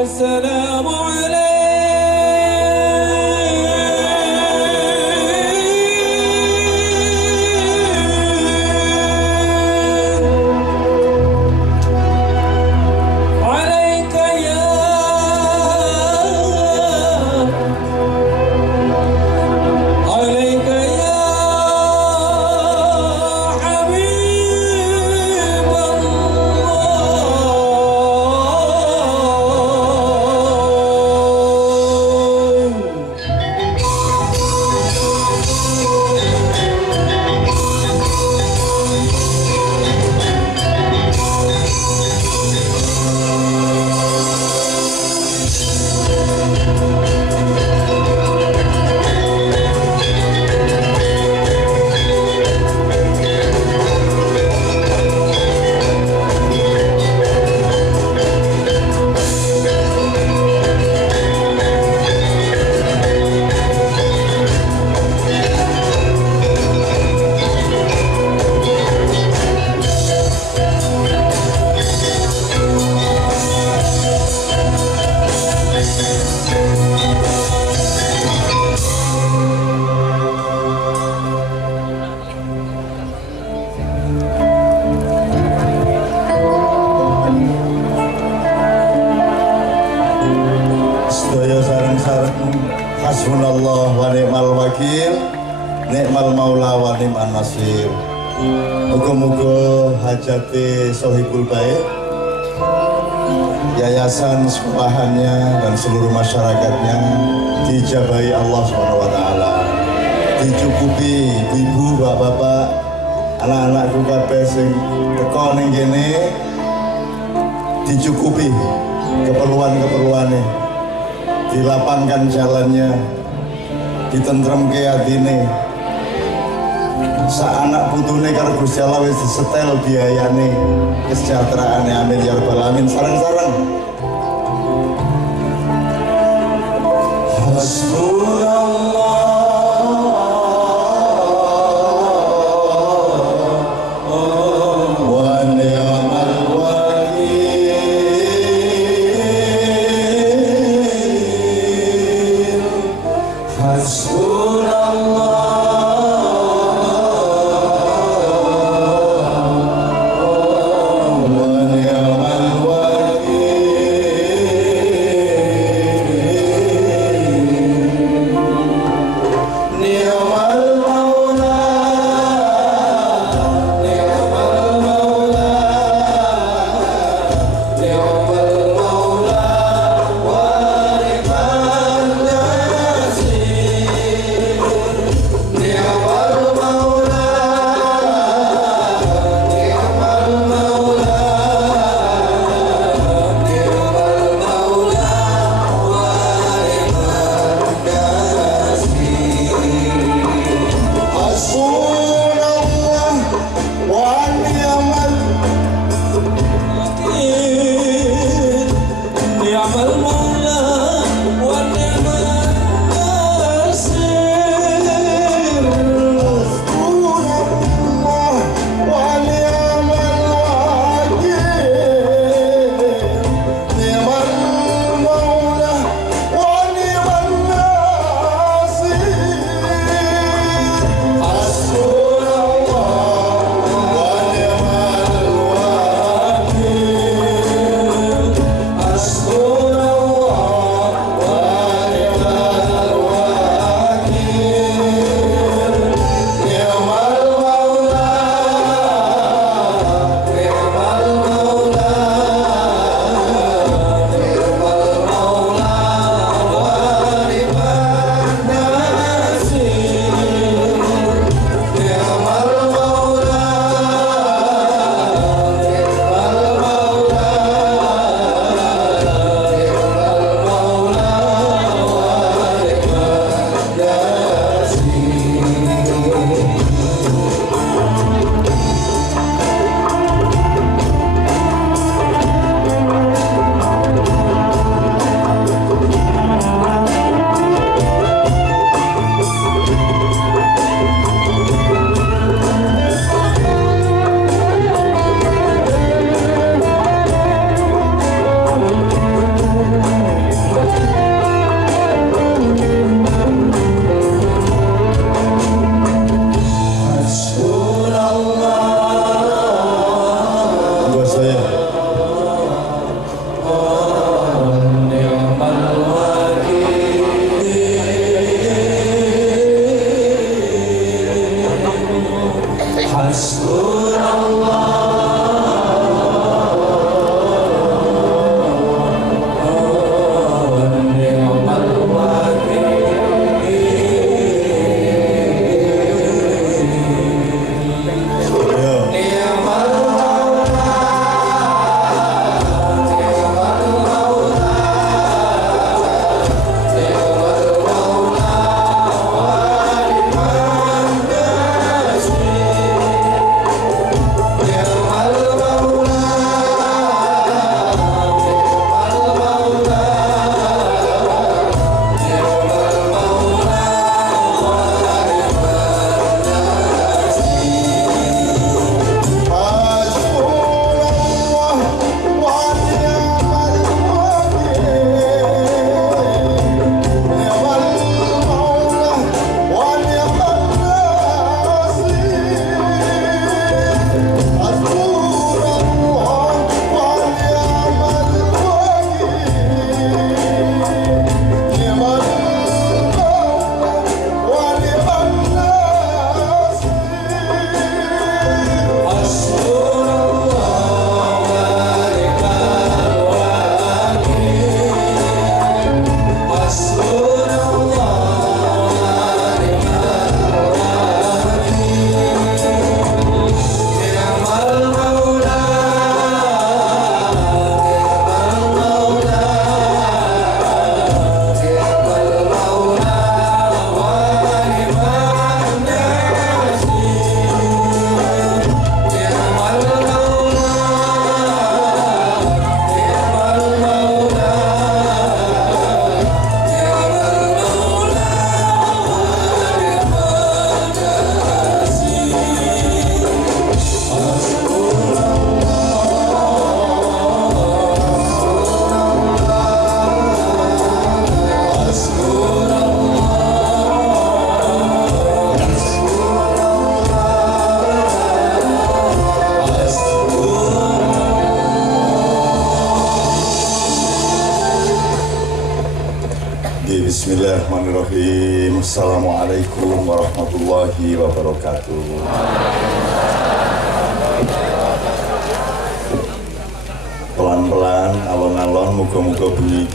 والسلام عليك يا حبيب الله. Sedaya sareng-sareng hasbunallah wa ni'mal wakil, ni'mal maula wa ni'man nasir. Muga-muga hajate Sohibul Bait, yayasan sekolahannya dan seluruh masyarakatnya dijabahi Allah Subhanahu wa taala. Dicukupi ibu, bapak-bapak, anak-anakku kabeh sing teko ning kene dicukupi keperluan-keperluane, dilapangkan jalannya, ditentremke atine. Sak anak putune karo Gusti Allah wis disetel biayane, kesejahteraane, amin ya rabbal alamin. Sareng-sareng wa ni'mal wakil, Hasbunallah Bismillahirrahmanirrahim. Assalamualaikum warahmatullahi wabarakatuh. Pelan-pelan, alon-alon, muga-muga bunyi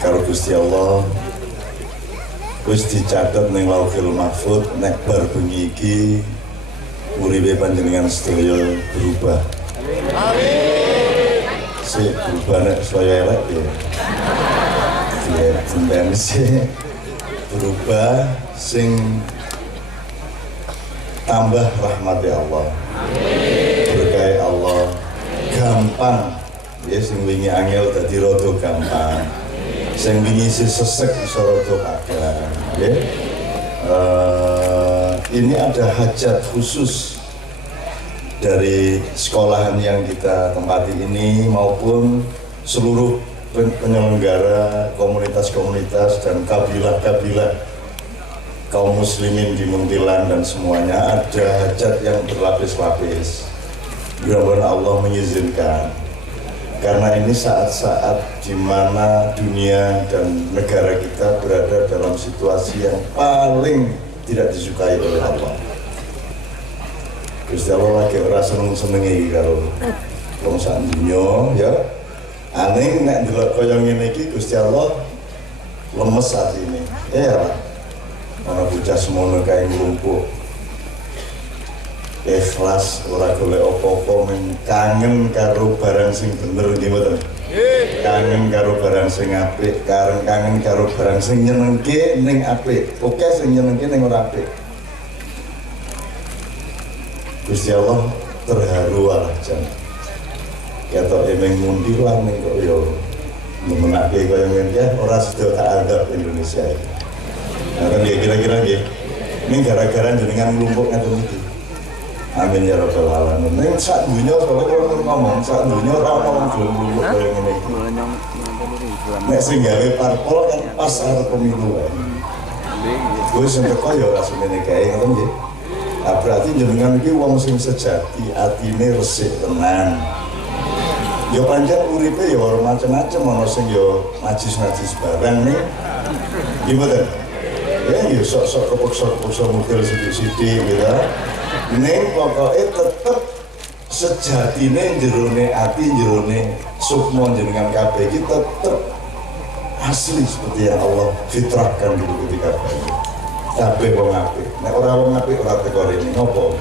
karo Gusti Allah wis dicatet ning Lauhul Mahfuz nek bar bengi iki uripe panjenengan sedaya berubah. Amin. Sik berubah nek saya elek ya. Ya, sampeyan sih berubah sing tambah rahmat ya Allah. Berkah Allah gampang ya sing wingi angel dadi rada gampang. Sing wingi sesek iso rada kadang ya. Ini ada hajat khusus dari sekolahan yang kita tempati ini maupun seluruh penyelenggara komunitas-komunitas dan kabilah-kabilah kaum muslimin di Muntilan dan semuanya ada hajat yang berlapis-lapis. Mudah-mudahan Allah mengizinkan, karena ini saat-saat di mana dunia dan negara kita berada dalam situasi yang paling tidak disukai oleh Allah. Gusti Allah lagi ora seneng-senengi karo wong sak dunya ya. Aneh nek ndelok kaya ngene iki Gusti Allah lemes atine. Ya lah. Ana bocah semono kae nglumpuk. Ikhlas ora golek apa-apa men kangen karo barang sing bener nggih mboten. Kangen karo barang sing apik, kangen karo barang sing nyenengke ning apik. Oke sing nyenengke ning ora apik. Gusti Allah terharu alah jan. Ketok emeng Muntilan ning kok yo memenake kaya ngene ora sedo tak adab Indonesia iki. Nah kan kira-kira nggih. Ning gara-gara jenengan nglumpuk ngaten iki. Amin ya rabbal alamin. Ning sak dunya soalnya kalau ngomong sak dunya ora ono wong nglumpuk kaya ngene iki. Nek sing gawe parpol kan pas arep pemilu kae. Wis teko yo ora semene kae ngoten nggih. Berarti jenengan iki wong sing sejati, atine resik tenan. Ya pancen uripe ya ora macam-macam, ana sing ya najis-najis barang nih. Gimana? Ya sok-sok kepeksa-kepeksa model sithik-sithik gitu. Ning pokoke tetep sejatine jerone ati, jerone sukma jenengan kabeh iki tetep asli seperti yang Allah fitrahkan dulu ketika kabeh wong apik. Nek ora wong apik ora teko rene ngopo?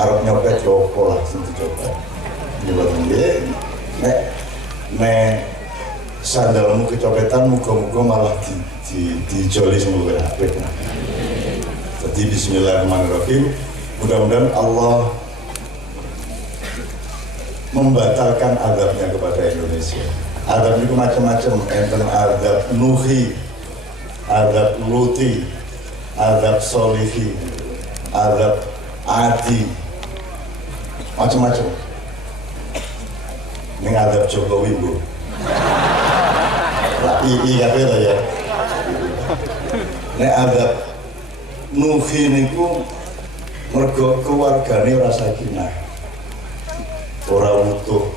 Arep nyopet yo opo lah sing dicoba. Ya nggih. Nek sandalmu kecopetan muga-muga malah dijoli sing luwih apik. Jadi bismillahirrahmanirrahim. Mudah-mudahan Allah membatalkan azabnya kepada Indonesia. Azab itu macam-macam, enten azab Nuhi, azab Luti, azab Solihi, azab Adi, macam-macam. Ini azab Jokowi bu. Tapi katanya ya. Ini azab Nuhi niku mergo keluargane ora sakinah. Ora utuh.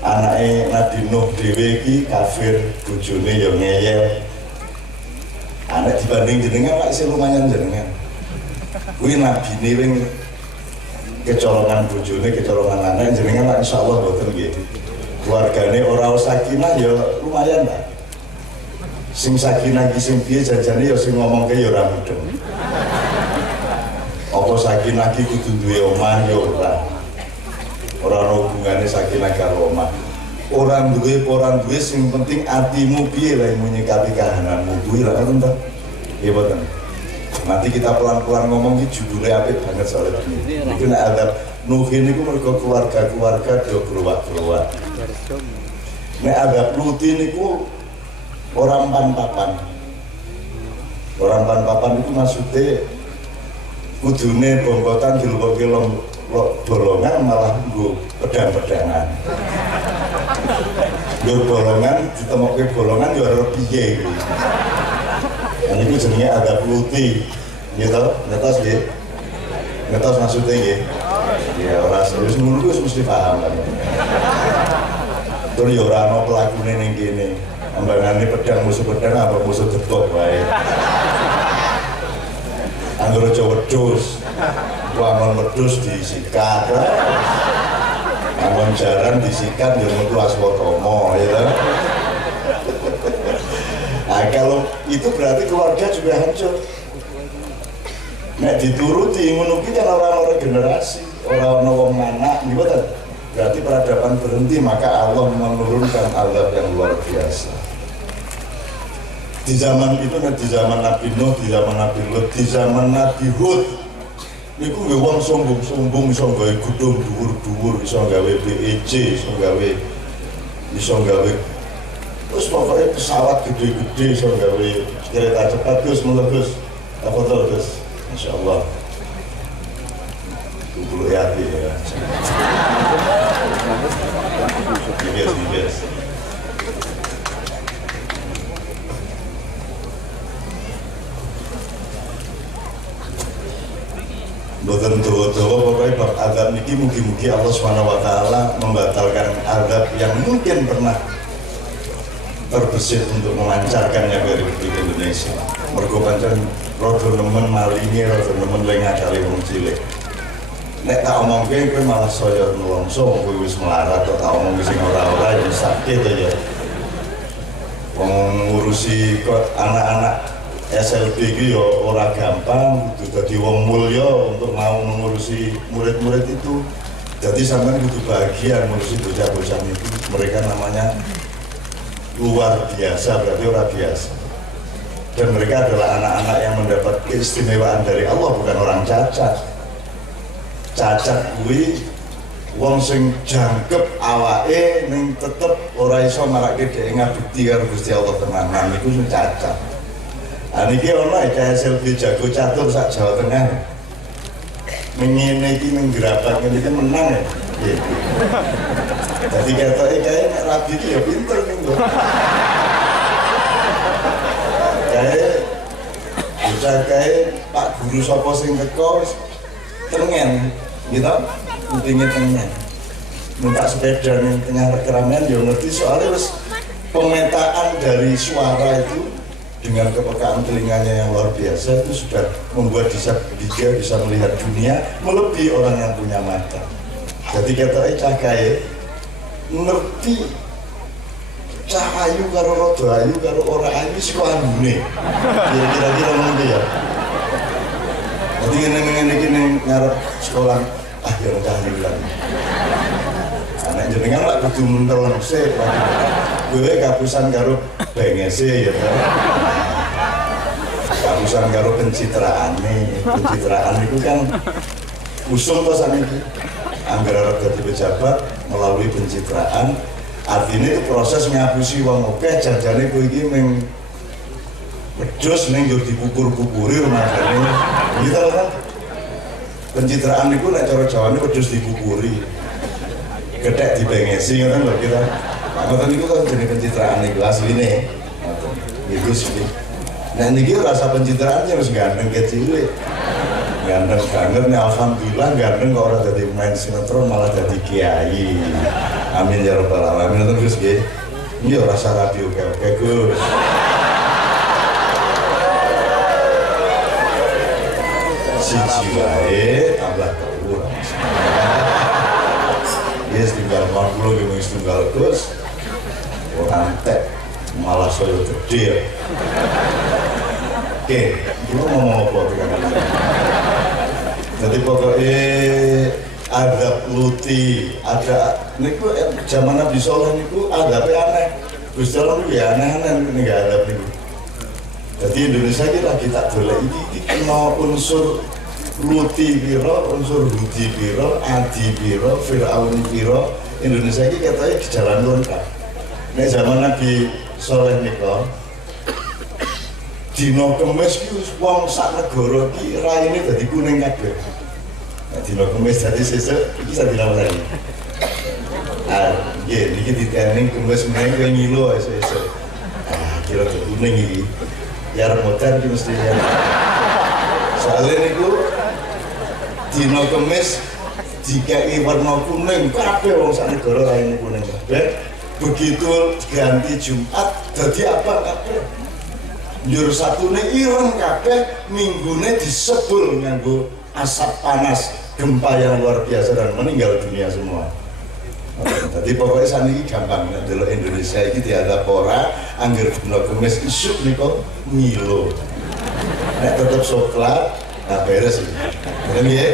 Anake Nabi Nuh dhewe iki kafir, bojone ya ngeyel. Anak dibanding jenengan lak isih lumayan jenengan. Kuwi nabine wing kecolongan bojone, kecolongan anak jenengan lak insyaallah mboten nggih. Keluargane ora sakinah ya lumayan lah. Sing sakinah iki sing piye janjane ya sing ngomongke ya ora mudeng. Apa sakinah iki kudu duwe omah ya ora. Ora ana hubungane sakinah karo omah. Orang duwe sing penting atimu piye wae nyikapi kahananmu kuwi lha ngoten ta. Nggih boten. Nanti kita pelan-pelan ngomong iki judule apik banget soal iki. Iku nek adab Nuh niku mergo keluarga-keluarga do growak-growak. Nek adab Luti niku orang pan-papan. Orang pan-papan itu maksudnya kudune bongkotan dilebokke bolongan malah nggo pedang-pedangan. Nggo bolongan ditemokke bolongan ya ora piye iki. Yang itu jenenge adab Luti. Gitu, ngetos nggih. Ngetos maksudnya nggih. Ya ora serius ngono wis mesti paham kan. Terus ya ora ana pelakune ning kene. Ambangane pedang musuh pedang apa musuh getok wae. Anggur aja wedhus. Wangon wedhus disikat. Wangon jaran disikat ya metu Aswatama ya. Nah, kalau itu berarti keluarga juga hancur. Nek dituruti ngono ki kan orang-orang generasi, orang wong anak gitu. Berarti peradaban berhenti, maka Allah menurunkan azab yang luar biasa. Di zaman itu, di zaman Nabi Nuh, di zaman Nabi Lut, di zaman Nabi Hud, niku nggih wong sombong-sombong iso gawe gedung dhuwur-dhuwur, iso gawe BEJ, iso gawe terus pokoknya pesawat gede-gede, iso gawe kereta cepat terus meletus. Apa terus? Masya Allah. Dulu hati ya. Bias. Boten dawa-dawa pokoknya bab azab niki mugi-mugi Allah SWT membatalkan azab yang mungkin pernah terbesit untuk melancarkannya ke Republik Indonesia. Mergo pancen rada nemen malinge, rada nemen ngakali wong cilik. Nek tak omongke kowe malah saya nelongso kowe wis melarat kok tak omong sing ora-ora ya sakit ya. Wong ngurusi kok anak-anak SLB iki ya ora gampang, kudu dadi wong mulya untuk mau mengurusi murid-murid itu. Jadi sampean kudu bahagia ngurusi bocah-bocah itu. Mereka namanya luar biasa, berarti orang biasa. Dan mereka adalah anak-anak yang mendapat keistimewaan dari Allah, bukan orang cacat. Cacat kuwi wong sing jangkep awake ning tetep ora iso marake dhek ngabukti karo Gusti Allah tenanan, iku sing cacat. Niki ono SLB jago catur sak Jawa Tengah. Ngene iki ning gerapak ngene iki menang ya. Jadi ketoke kae nek rabi iki ya pinter ning lho. Kae bocah kae Pak Guru sapa sing teko wis tengen gitu. Kupinge tengen. Numpak sepeda ning tengah keramaian ya ngerti soalnya wis pemetaan dari suara itu dengan kepekaan telinganya yang luar biasa itu sudah membuat dia bisa melihat dunia melebihi orang yang punya mata. Jadi kata cakai ngerti cahayu karo rodo ayu karo ora ayu sik anune. Kira-kira ngono ya. Jadi ngene-ngene ngarep sekolah yang cahayu lan. Anak jenengan lak kudu menteleng sik. Gue kapusan karo bengese ya. Kapusan karo pencitraan itu kan usum to saniki. Anggere arep dadi pejabat melalui pencitraan, artinya itu proses ngapusi wong akeh jajane kowe iki ming wedhus ning yo dipupur-pupuri rumakane. Gitu kan. Pencitraan itu nek cara Jawane wedhus dipupuri. Gedhek dibengesi ngoten lho kita. Ngoten niku kan jenenge pencitraan niku asline. Itu sih. Nah niki rasa pencitraannya harus ganteng kecil. Ganteng banget nih, alhamdulillah ganteng kok orang jadi pemain sinetron malah jadi kiai. Amin ya rabbal alamin. Nonton Gus nggih. Iya rasa rapi oke Gus. Siji wae tambah telu. Yes tinggal 40 wis tunggal Gus. Ora entek malah saya gede ya. Oke, dulu ngomong apa dengan jadi pokoknya ada luti, ada niku zaman Nabi Soleh niku ada aneh. Gusti Allah niku ya aneh-aneh niku nggak ada niku. Jadi Indonesia ini lagi tak boleh iki kena unsur luti piro, unsur hudi piro, adi piro, Fir'aun piro. Indonesia ini katanya di jalan lengkap. Nek zaman Nabi Soleh niku dino kemis ki wong sak negara ki raine dadi kuning kabeh. Nek dino kemis dadi sesuk iki sak dina lagi. Nggih niki ditening kemis meneh kowe ngilo sesuk. Kira kuning iki. Ya remotan ki mesti ya. Soale niku dino kemis dikai warna kuning kabeh wong sak negara raine kuning kabeh. Begitu ganti Jumat Dadi abang kabeh. Njur satune ireng kabeh, minggune disebul nganggo asap panas, gempa yang luar biasa dan meninggal dunia semua. Jadi pokoknya saat ini gampang, dulu Indonesia ini tiada pora, angger dino kemis isuk niko Milo, tetap coklat, nah beres sih, bener ya?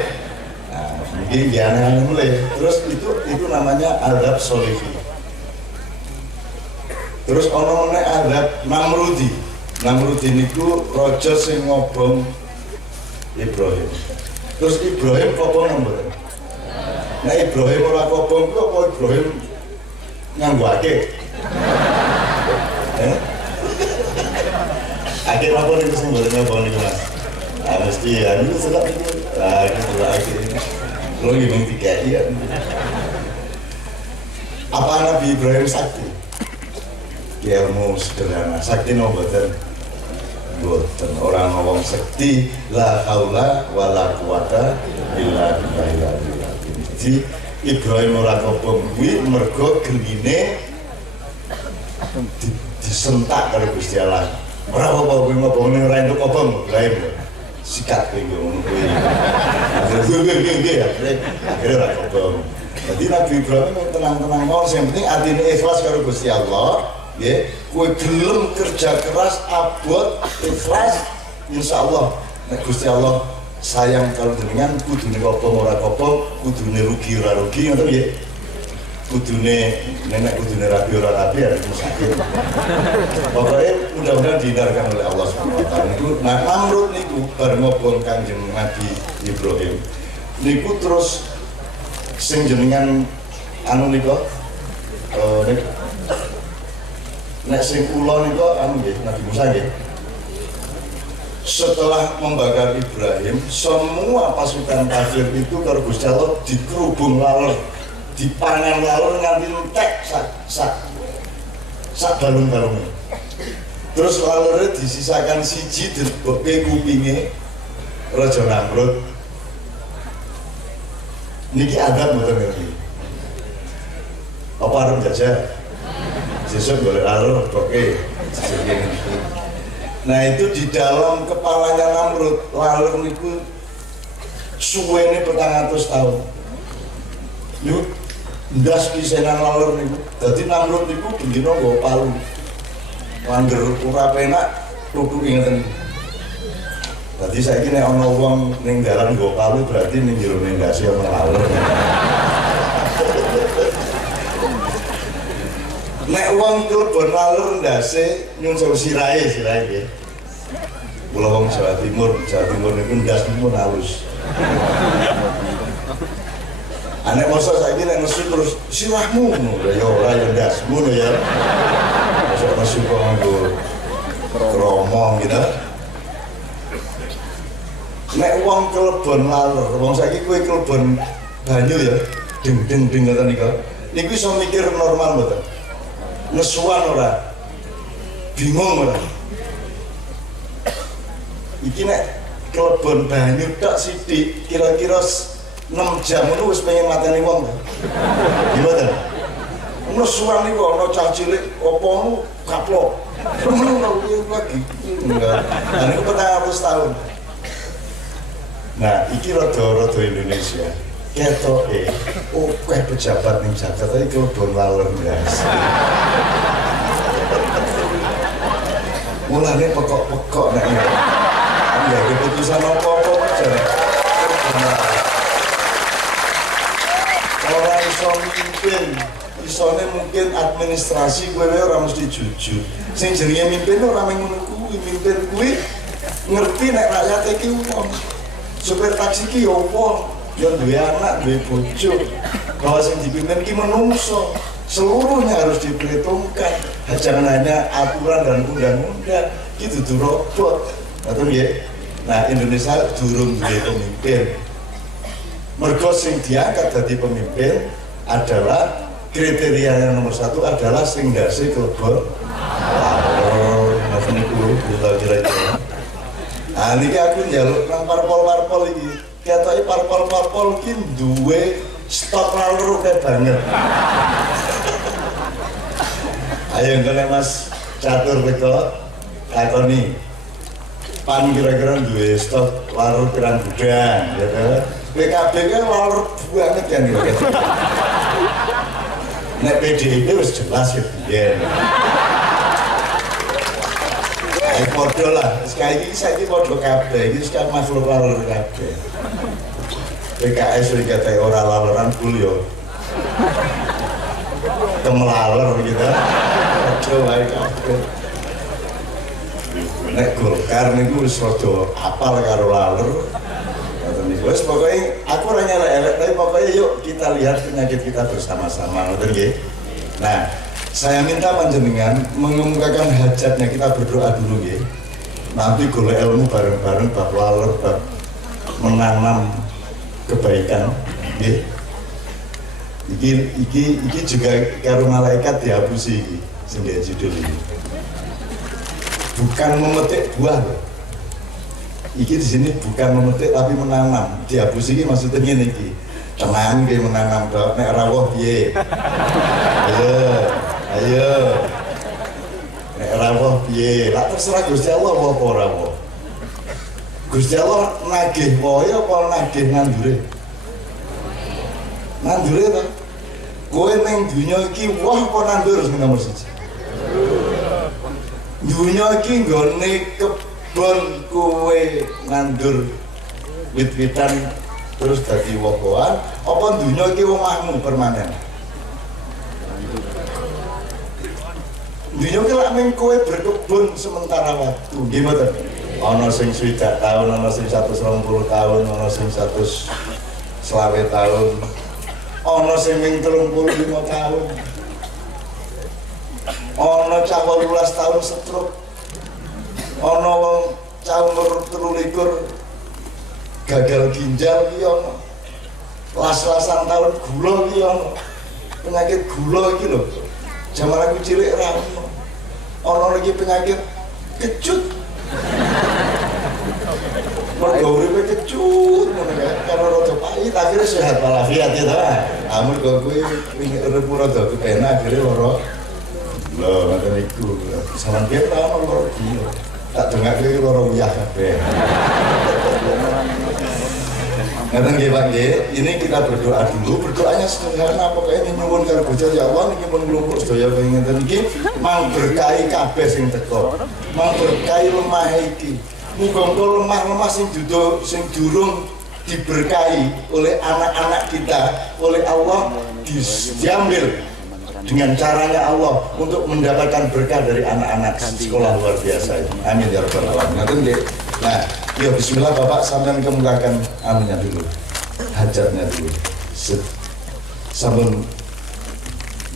Nah, mungkin biar mulai. Terus itu namanya adab solihi. Terus ono-ono adab Namrudi. Namrudi niku raja sing ngobong Ibrahim. Terus Ibrahim kobong mboten? Nah Ibrahim ora kobong ku apa Ibrahim nganggo akeh? Akeh apa niku sing mboten ngobong niku Mas? Ah mesti ya niku sedap niku. Ah itu akeh. Lo gimana tiga ya? Apa Nabi Ibrahim sakti? Ya ilmu sederhana. Sakti no mboten? Mboten. Orang ngomong sakti la haula wala quwata illa billah. Jadi Ibrahim ora kobong kuwi mergo gendine disentak karo Gusti Allah. Ora apa-apa kuwi ngobongne ora entuk kobong Ibrahim. Sikat kuwi ngono kuwi. Akhirnya ora kobong. Jadi Nabi Ibrahim tenang-tenang mau, yang penting atine ikhlas karo Gusti Allah, nggih. Kowe gelem kerja keras, abot, ikhlas, insyaallah nek Gusti Allah sayang kalau jenengan kudune kobong ora kobong, kudune rugi ora rugi ngoten nggih. Kudune nenek kudune rabi ora rabi ya sakit. Pokoknya mudah-mudahan dihindarkan oleh Allah Subhanahu wa taala. Niku nah Namrud niku bar ngobong Kanjeng Nabi Ibrahim. Niku terus sing jenengan anu niku nek sing kula niku anu nggih Nabi Musa nggih. Setelah membakar Ibrahim, semua pasukan kafir itu karo Gusti Allah dikerubung laler, dipangan laler nganti entek sak balung-balung. Terus lalernya disisakan siji dibeke kupinge Raja Namrud. Niki adab mboten ngerti. Apa arep jajah? Sesuk golek laler beke. Nah itu di dalam kepalanya Namrud, laler niku suwene 400 tahun. Niku ndas pisenan laler niku. Dadi Namrud niku bendina nggo palu. Angger ora penak kudu ingeten. Dadi saiki nek ana wong ning dalan nggo palu berarti ning jero ndase ana laler. Nek wong klebon laler ndase nyun sewu sirahe nggih. Kula wong Jawa Timur niku ndasipun halus. Anek mosok saiki nek nesu terus sirahmu ngono ya ora ya ndas ngono ya. Mosok nesu kok nganggo kromong gitu. Nek wong klebon laler, wong saiki kowe klebon banyu ya, ding ngoten niku. Niku iso mikir normal mboten? Nesuan ora? Bingung ora? Iki nek klebon banyu tok sithik kira-kira 6 jam itu wis pengen mateni wong. Gimana? Nesuan niku ana cah cilik apa nu kaplok. Ngono lagi. Enggak. Nah niku 400 tahun. Nah, iki rada Indonesia. Ketoke, oke pejabat ning Jakarta iki klebon laler blas. Mulane pekok-pekok nek ya keputusan apa-apa aja. Ora iso mimpin, isone mungkin administrasi kowe ora mesti jujur. Sing jenenge mimpin ora mung ngono kuwi, mimpin kuwi ngerti nek rakyat iki wong. Supir taksi ki yo wong, yo duwe anak, duwe bojo. Bahwa sing dipimpin ki menungso, seluruhnya harus diperhitungkan. Jangan hanya aturan dan undang-undang, itu dudu robot. Atau ya? Nah, Indonesia durung duwe pemimpin. Mergo sing diangkat dadi pemimpin adalah kriteria yang nomor 1 adalah sing ndase klebon. Ngoten niku kira-kira. Nah, ini aku njaluk nang parpol-parpol iki. Ketoke parpol-parpol iki duwe stok laler akeh banget. Ayo ngene Mas catur teko takoni pan kira-kira duwe stok warung pirang gudang ya kan PKB kan warung banget kan kira-kira nek PDIP wis jelas ya biyen podo lah sekali ini saya podo kabeh ini sekarang makhluk lalur kabeh PKS ini kata orang laluran pul yo kemelalur gitu podo wae kabeh nek Golkar niku wis rada apal karo lalur ngoten niku wis pokoke aku ora nyelek-elek tapi pokoknya yuk kita lihat penyakit kita bersama-sama ngoten nggih. Nah saya minta panjenengan mengemukakan hajatnya, kita berdoa dulu ya. Nanti golek ilmu bareng-bareng bab lalur, bab menanam kebaikan ya. Iki juga karo malaikat dihapusi iki sehingga judul ini. Bukan memetik buah loh. Iki di sini bukan memetik tapi menanam. Dihapusi iki maksudnya ngene iki. Tenang ki menanam tok nek rawuh piye. Ayo nek rawuh piye lak terserah Gusti Allah apa rawuh Gusti Allah nagih wae apa nagih nandure to kowe ning dunya iki wah apa nandur sing nomor 1 dunya iki nggone kebon kowe nandur wit-witan terus dadi woh-wohan apa dunya iki omahmu permanen. Dunia ki lak mung kowe berkebun sementara waktu, nggih mboten? Ana sing 60 tahun, ana sing 120 tahun, ana sing 120 tahun. Ana sing mung 35 tahun. Ana cah 18 tahun stroke. Ana wong cah umur 23 gagal ginjal ki ana. Las-lasan tahun gula ki ana. Penyakit gula iki lho. Zaman aku cilik ra ono lagi penyakit kecut. Mergo uripe kecut ngono kan karo rada pahit akhirnya sehat walafiat ya ta. Amun kok kuwi urip rada kepenak akhire lara. Lho ngoten iku. Sampeyan ta ono lara iki. Tak dengake lara uyah kabeh. Ngeten nggih Pak nggih, ini kita berdoa dulu. Berdoanya sederhana, pokoknya nyuwun karo Gusti ya Allah niki mun nglumpuk sedaya kaya ngeten iki, mang berkahi kabeh sing teko. Mang berkahi lemah iki. Muga-muga lemah-lemah sing durung diberkahi oleh anak-anak kita, oleh Allah diambil dengan caranya Allah untuk mendapatkan berkah dari anak-anak sekolah luar biasa ini. Amin ya rabbal alamin. Ngeten nggih. Nah, ya bismillah Bapak sampean kemukakan aminnya dulu. Hajatnya dulu. Sampun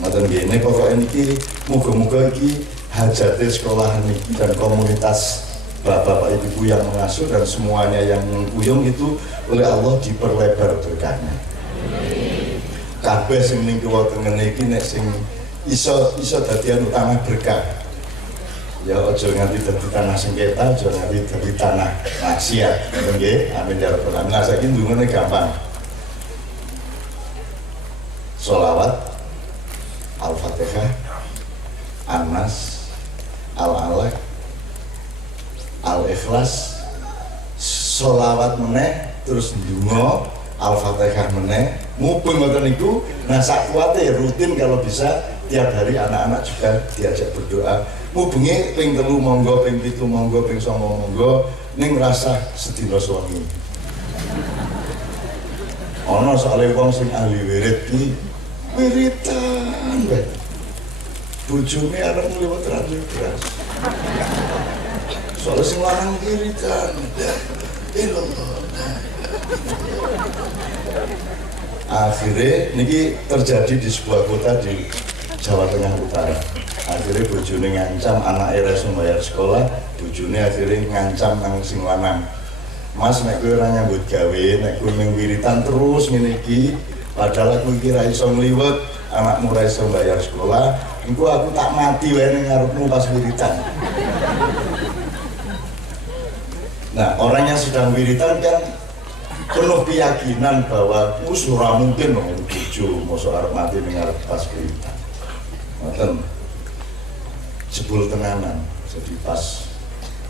ngoten nggih. Nek pokoke niki muga-muga iki hajate sekolahan niki dan komunitas Bapak-bapak Ibu yang mengasuh dan semuanya yang mengkuyung itu oleh Allah diperlebar berkahnya. Kabeh sing ning kiwa tengene iki nek sing iso dadi anu tanah berkah. Ya aja nganti dadi tanah sengketa, aja nganti dadi tanah maksiat. Nggih, amin ya rabbal alamin. Nah, saiki ndungane gampang. Sholawat Al-Fatihah, An-Nas, Al-Alaq, Al-Ikhlas, sholawat meneh terus ndonga Al-Fatihah meneh mumpung ngoten niku. Nah sak kuwate rutin kalau bisa tiap hari anak-anak juga diajak berdoa. Mubengi ping 3 monggo, ping 7 monggo, ping 9 monggo ning rasah sedina suwengi. Ana soalé wong sing ahli wirid iki wiritan wae. Bojone arep ngliwat radio keras. Soale sing lanang wiritan. Akhirnya niki terjadi di sebuah kota di Jawa Tengah Utara. Akhirnya bojone ngancam anake ra iso bayar sekolah, bojone akhirnya ngancam nang sing lanang. Mas nek kowe ora nyambut gawe, nek kowe mung wiritan terus ngene iki, padahal aku iki ra iso ngliwet, anakmu ra iso bayar sekolah, engko aku tak mati wae ning ngarepmu pas wiritan. Nah, orang yang sedang wiritan kan penuh keyakinan bahwa ora mungkin wong bojo mosok arep mati ning arep pas wiritan. Ngoten. jebul tenanan. Jadi pas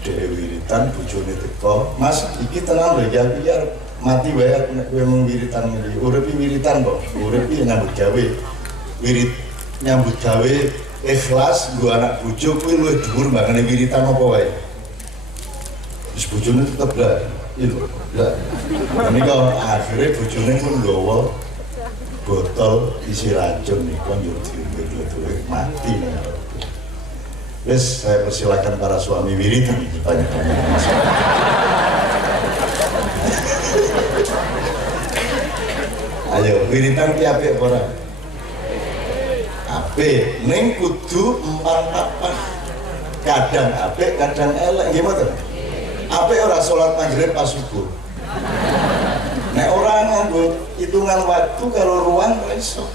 dhewe wiritan bojone teko, "Mas, iki tenan lho ya, aku ya mati wae aku nek kowe mung wiritan iki. Urip wiritan kok. Urip iki nyambut gawe. Wirit nyambut gawe ikhlas nggo anak bojo kuwi luwih dhuwur mbangane wiritan apa wae." Wis bojone tetep gak. Iya, gak. Ini kok akhirnya bojone pun nggawa botol isi racun nih, kan diambil mati. Wes, saya persilakan para suami wiritan banyak-banyak masalah. Ayo, wiritan ki apik ora? Apik, ning kudu empat-empat. Kadang apik, kadang elek, gimana? Apik ora salat maghrib pas subuh. Nek ora nganggo hitungan waktu karo ruang ora iso.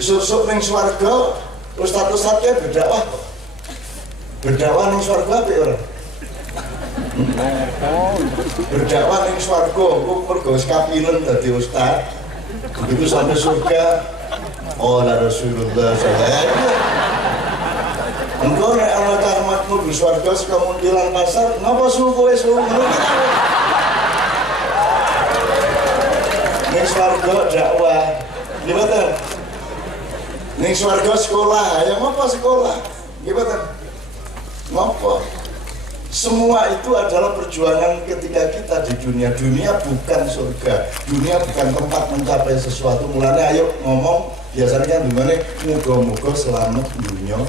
Susuk ning swarga, ustaz-ustaz berdakwah. Berdakwah ning swarga apik ora? Berdakwah ning swarga kok mergo wis kapilen dadi ustaz. Begitu sampai surga, la Rasulullah sallallahu alaihi wasallam. Engkau nek ana karmatmu di swarga saka mundilan pasar, napa suku wis ngono kita. Ning swarga dakwah. Gimana? Ning swarga sekolah, ya apa sekolah? Gimana? Ngapa? Semua itu adalah perjuangan ketika kita di dunia. Dunia bukan surga, dunia bukan tempat mencapai sesuatu. Mulanya ayo ngomong, biasanya kan gimana? Muga-muga selamat dunia.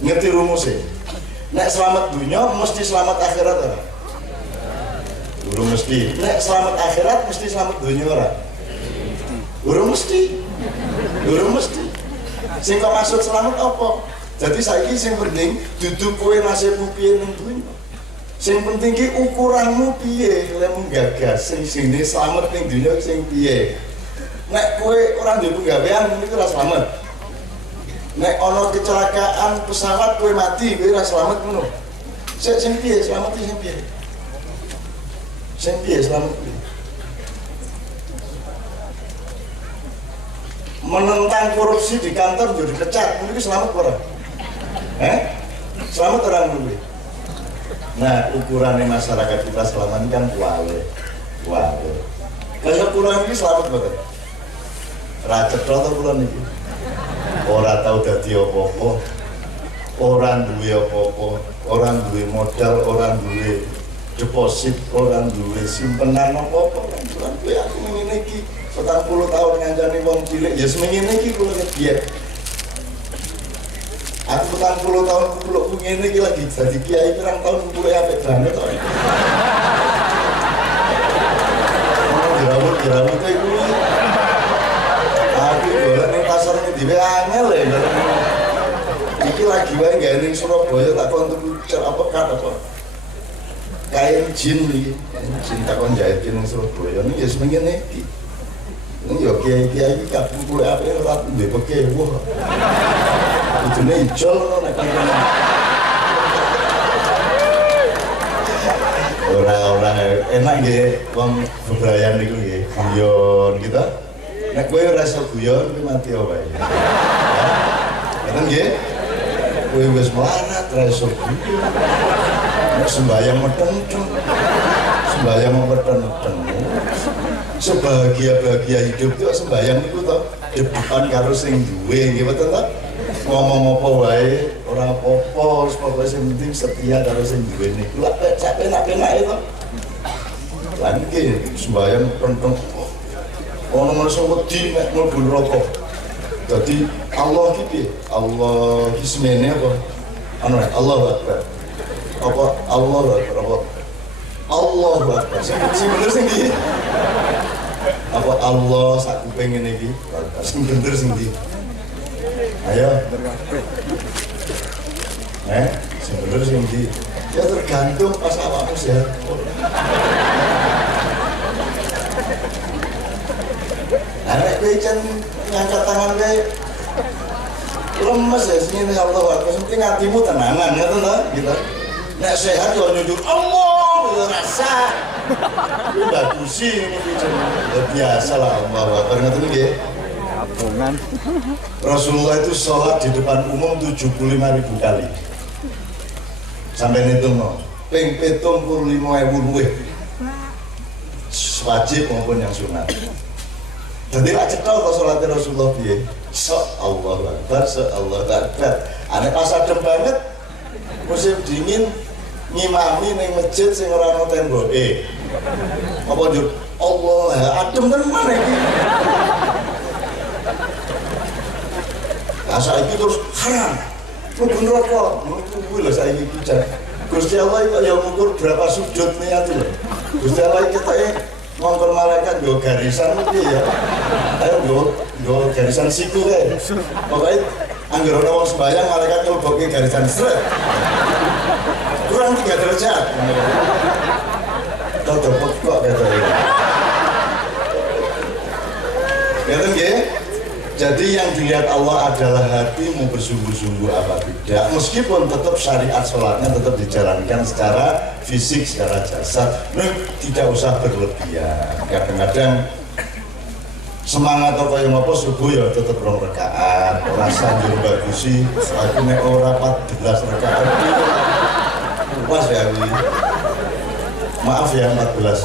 Ngerti rumusnya? Nek selamat dunia mesti selamat akhirat ora? Urung mesti. Nek selamat akhirat mesti selamat dunia ora? Urung mesti. Urung mesti. Sing kok maksud selamat apa? Jadi saiki sing penting dudu kowe nasibmu piye ning dunya. Sing penting ki ukuranmu piye lek menggagas sing sini selamat ning dunya sing piye. Nek kowe ora duwe penggawean niku ora selamat. Nek ana kecelakaan pesawat kowe mati kowe ora selamat ngono. Sing piye selamat sing piye? Sing piye selamat piye? Menentang korupsi di kantor jadi dipecat, mungkin selamat ora? Selamat orang dulu. Nah, ukurannya masyarakat kita selama ini kan wale. Kayak kurang ini selamat banget. Racet atau kurang ini? Orang tahu dadi apa-apa, orang duwe apa-apa, orang duwe modal, orang duwe deposit, orang duwe simpenan apa-apa. Orang duwe aku ngene iki 40 tahun ngancani wong cilik, ya semengene iki kula kebiyen. Aku 40 tahun kulo ngene iki lagi jadi kiai pirang tahun kulo apik banget to. Jerawat iku. Aku golek ning pasar iki dhewe angel ya. Iki lagi wae gawe ning Surabaya tak kon tuku apa apa. Kain jin iki. Jin tak kon jahit ning Surabaya iki ya semengene iki. Ini ya kiai-kiai iki kabeh kulo apik ora duwe pekewuh. Ujungnya hijau nek orang enak nggih wong bebrayan niku nggih guyon gitu. Nek kowe ora iso guyon kuwi mati wae. Ngoten nggih. Kowe wis melarat ora iso guyon. Nek sembayang meteng-meteng. Sembayang meteng-meteng. Sebahagia-bahagia hidup itu sembayang niku to debutan karo sing duwe nggih betul to? Ngomong apa wae, ora apa-apa, pokoke sing penting setia karo sing duwene. Lha sak penak-penak itu. Lan iki sembayang penteng. Ono manusa wedi nek mlebu neraka. Dadi Allah iki piye? Allah iki semene apa? Allahu Akbar. Apa Allahu Akbar apa? Allahu Akbar. Sing bener sing iki. Apa Allah sak kuping ngene iki? Sing bener sing iki. Ayo, sebenarnya sih di, ya tergantung pas awakmu sehat. Nek kowe jan ngangkat tangan kowe lemes ya sini Allah, aku penting hatimu tenanan ya to, gitu. Nek sehat yo nyujur Allah, yo rasa. Kuwi bagusi ngono iki. Ya biasa lah Allah, ngoten nggih. Rasulullah itu sholat di depan umum 75.000 kali. Sampai ngitung no, ping 75.000 luwih. Wajib maupun yang sunat. Jadi lah cekal kalau sholatnya Rasulullah piye. Allah Akbar, Allah Akbar. Ane pas adem banget, musim dingin ngimami ning masjid sing ora ono temboke. Apa njur Allah adem tenan iki. Lah saiki terus haram. Mlebu neraka. Kuwi lho saiki iki. Gusti Allah itu yang mengukur berapa sujud niat itu. Gusti Allah kita ngongkon malaikat nggo garisan iki ya. Ayo nggo garisan siku kae. Pokoke anggere ana wong sembayang malaikat mlebokke garisan sret. Kurang 3 derajat. Toto kok kata ya. Gitu nggih? Jadi yang dilihat Allah adalah hatimu bersungguh-sungguh apa tidak. Meskipun tetap syariat sholatnya tetap dijalankan secara fisik, secara jasad. Tidak usah berlebihan. Kadang-kadang semangat apa yang apa subuh ya tetap 2 rakaat. Rasa juru bagusi, aku nek ora 14 rakaat. Pas ya ini. Maaf ya 14.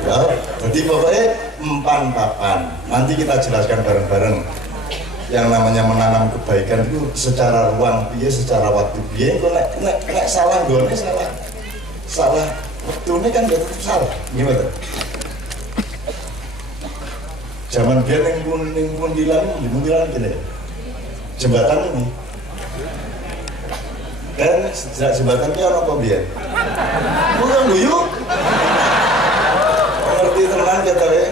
Ya, jadi pokoknya empan-papan. Nanti kita jelaskan bareng-bareng. Yang namanya menanam kebaikan itu secara ruang piye, secara waktu piye. Nek salah gone salah waktu ini kan tetap salah. Gimana? Zaman biar ning Muntilan gini. Jembatan ini. Kan sejak jembatan ini orang apa biar? Bukan guyuk. Ngerti tenan kata ya.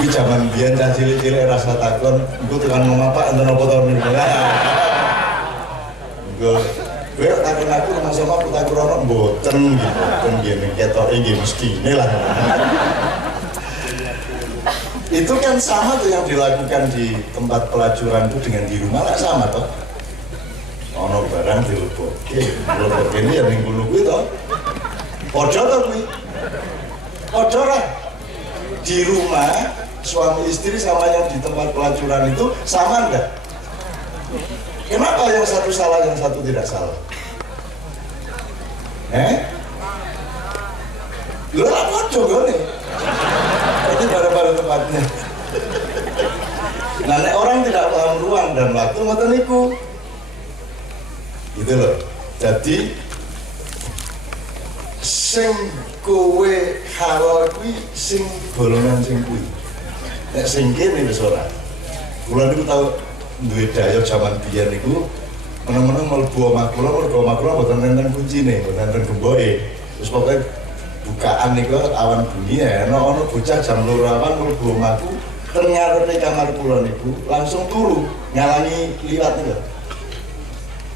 Di zaman biyen cah cilik-cilik rasa takon, engko tekan ngomong apa enten apa to niku. Engko kowe takon aku rumah sama aku takon ora mboten gitu. Kan ngene ketoke nggih mestine lah. Itu kan sama tuh yang dilakukan di tempat pelacuran itu dengan di rumah lah sama toh. Ono barang dilebokke ini ya ning kono kuwi toh. Padha to kuwi. Padha lah. Di rumah suami istri sama yang di tempat pelacuran itu sama enggak? Kenapa yang satu salah yang satu tidak salah? Lho lah padha gone. Itu barang-barang tempatnya. Nah, orang tidak paham ruang dan waktu ngoten niku. Gitu loh. Jadi sing kowe halal kuwi sing golongan sing kuwi. Nek sing kene wis ora. Kula niku tau duwe daya jaman biyen niku meneng-meneng mlebu omah kula, mergo omah kula mboten enten kuncine, mboten enten gemboke. Terus pokoke bukaan niku awan bunyi ya, ono bocah jam 2 awan mlebu omahku, ternyata kamar kula niku langsung turu ngalangi liwat niku.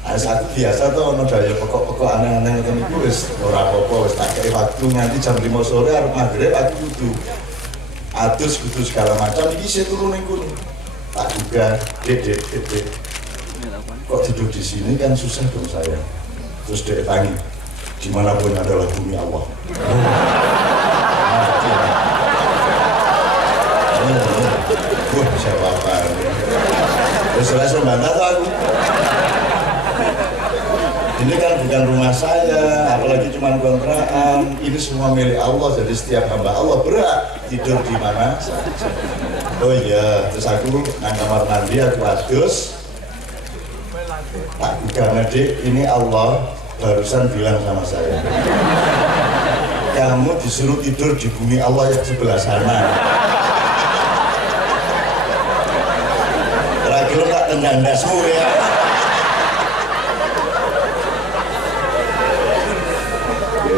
Aku biasa tuh ono daya pokok-pokok aneh-aneh ngoten niku wis ora apa-apa, wis tak kei waktu nganti jam 5 sore arep magrib aku kudu adus kudu segala macam iki saya turu ning kono. Tak juga dek. Kok tidur di sini kan susah dong saya. Terus dek tangi, dimanapun adalah bumi Allah. Wah siapa apa? Terus selesai bantah tuh aku. Ini kan bukan rumah saya, apalagi cuma kontrakan. Ini semua milik Allah, jadi setiap hamba Allah berhak tidur di mana saja. Oh iya, terus aku nang kamar mandi aku adus. Tak bukan adik, ini Allah barusan bilang sama saya. Kamu disuruh tidur di bumi Allah yang sebelah sana. Terakhir tak tendang dasmu ya.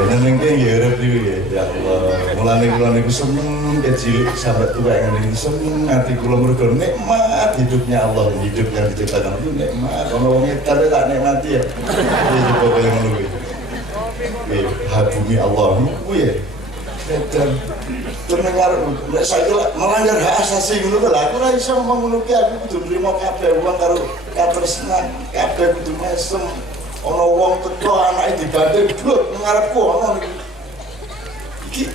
Nenengke ya review ya Allah. Mulane kula niku seneng kecil sampai tua yang ini seneng hati kula mergo nikmat hidupnya Allah, hidup yang diciptakan itu nikmat. Ono wong edan tak nikmati ya. Iki kok yang ngono kuwi. Bumi Allah kuwi ya. Dan terdengar nek saiki melanggar hak asasi ngono lho. Aku ora iso ngomong ngono ki aku kudu nrimo kabeh wong karo katresnan, kabeh kudu mesem. ana wong teko anake dibanting blok ngarepku ana iki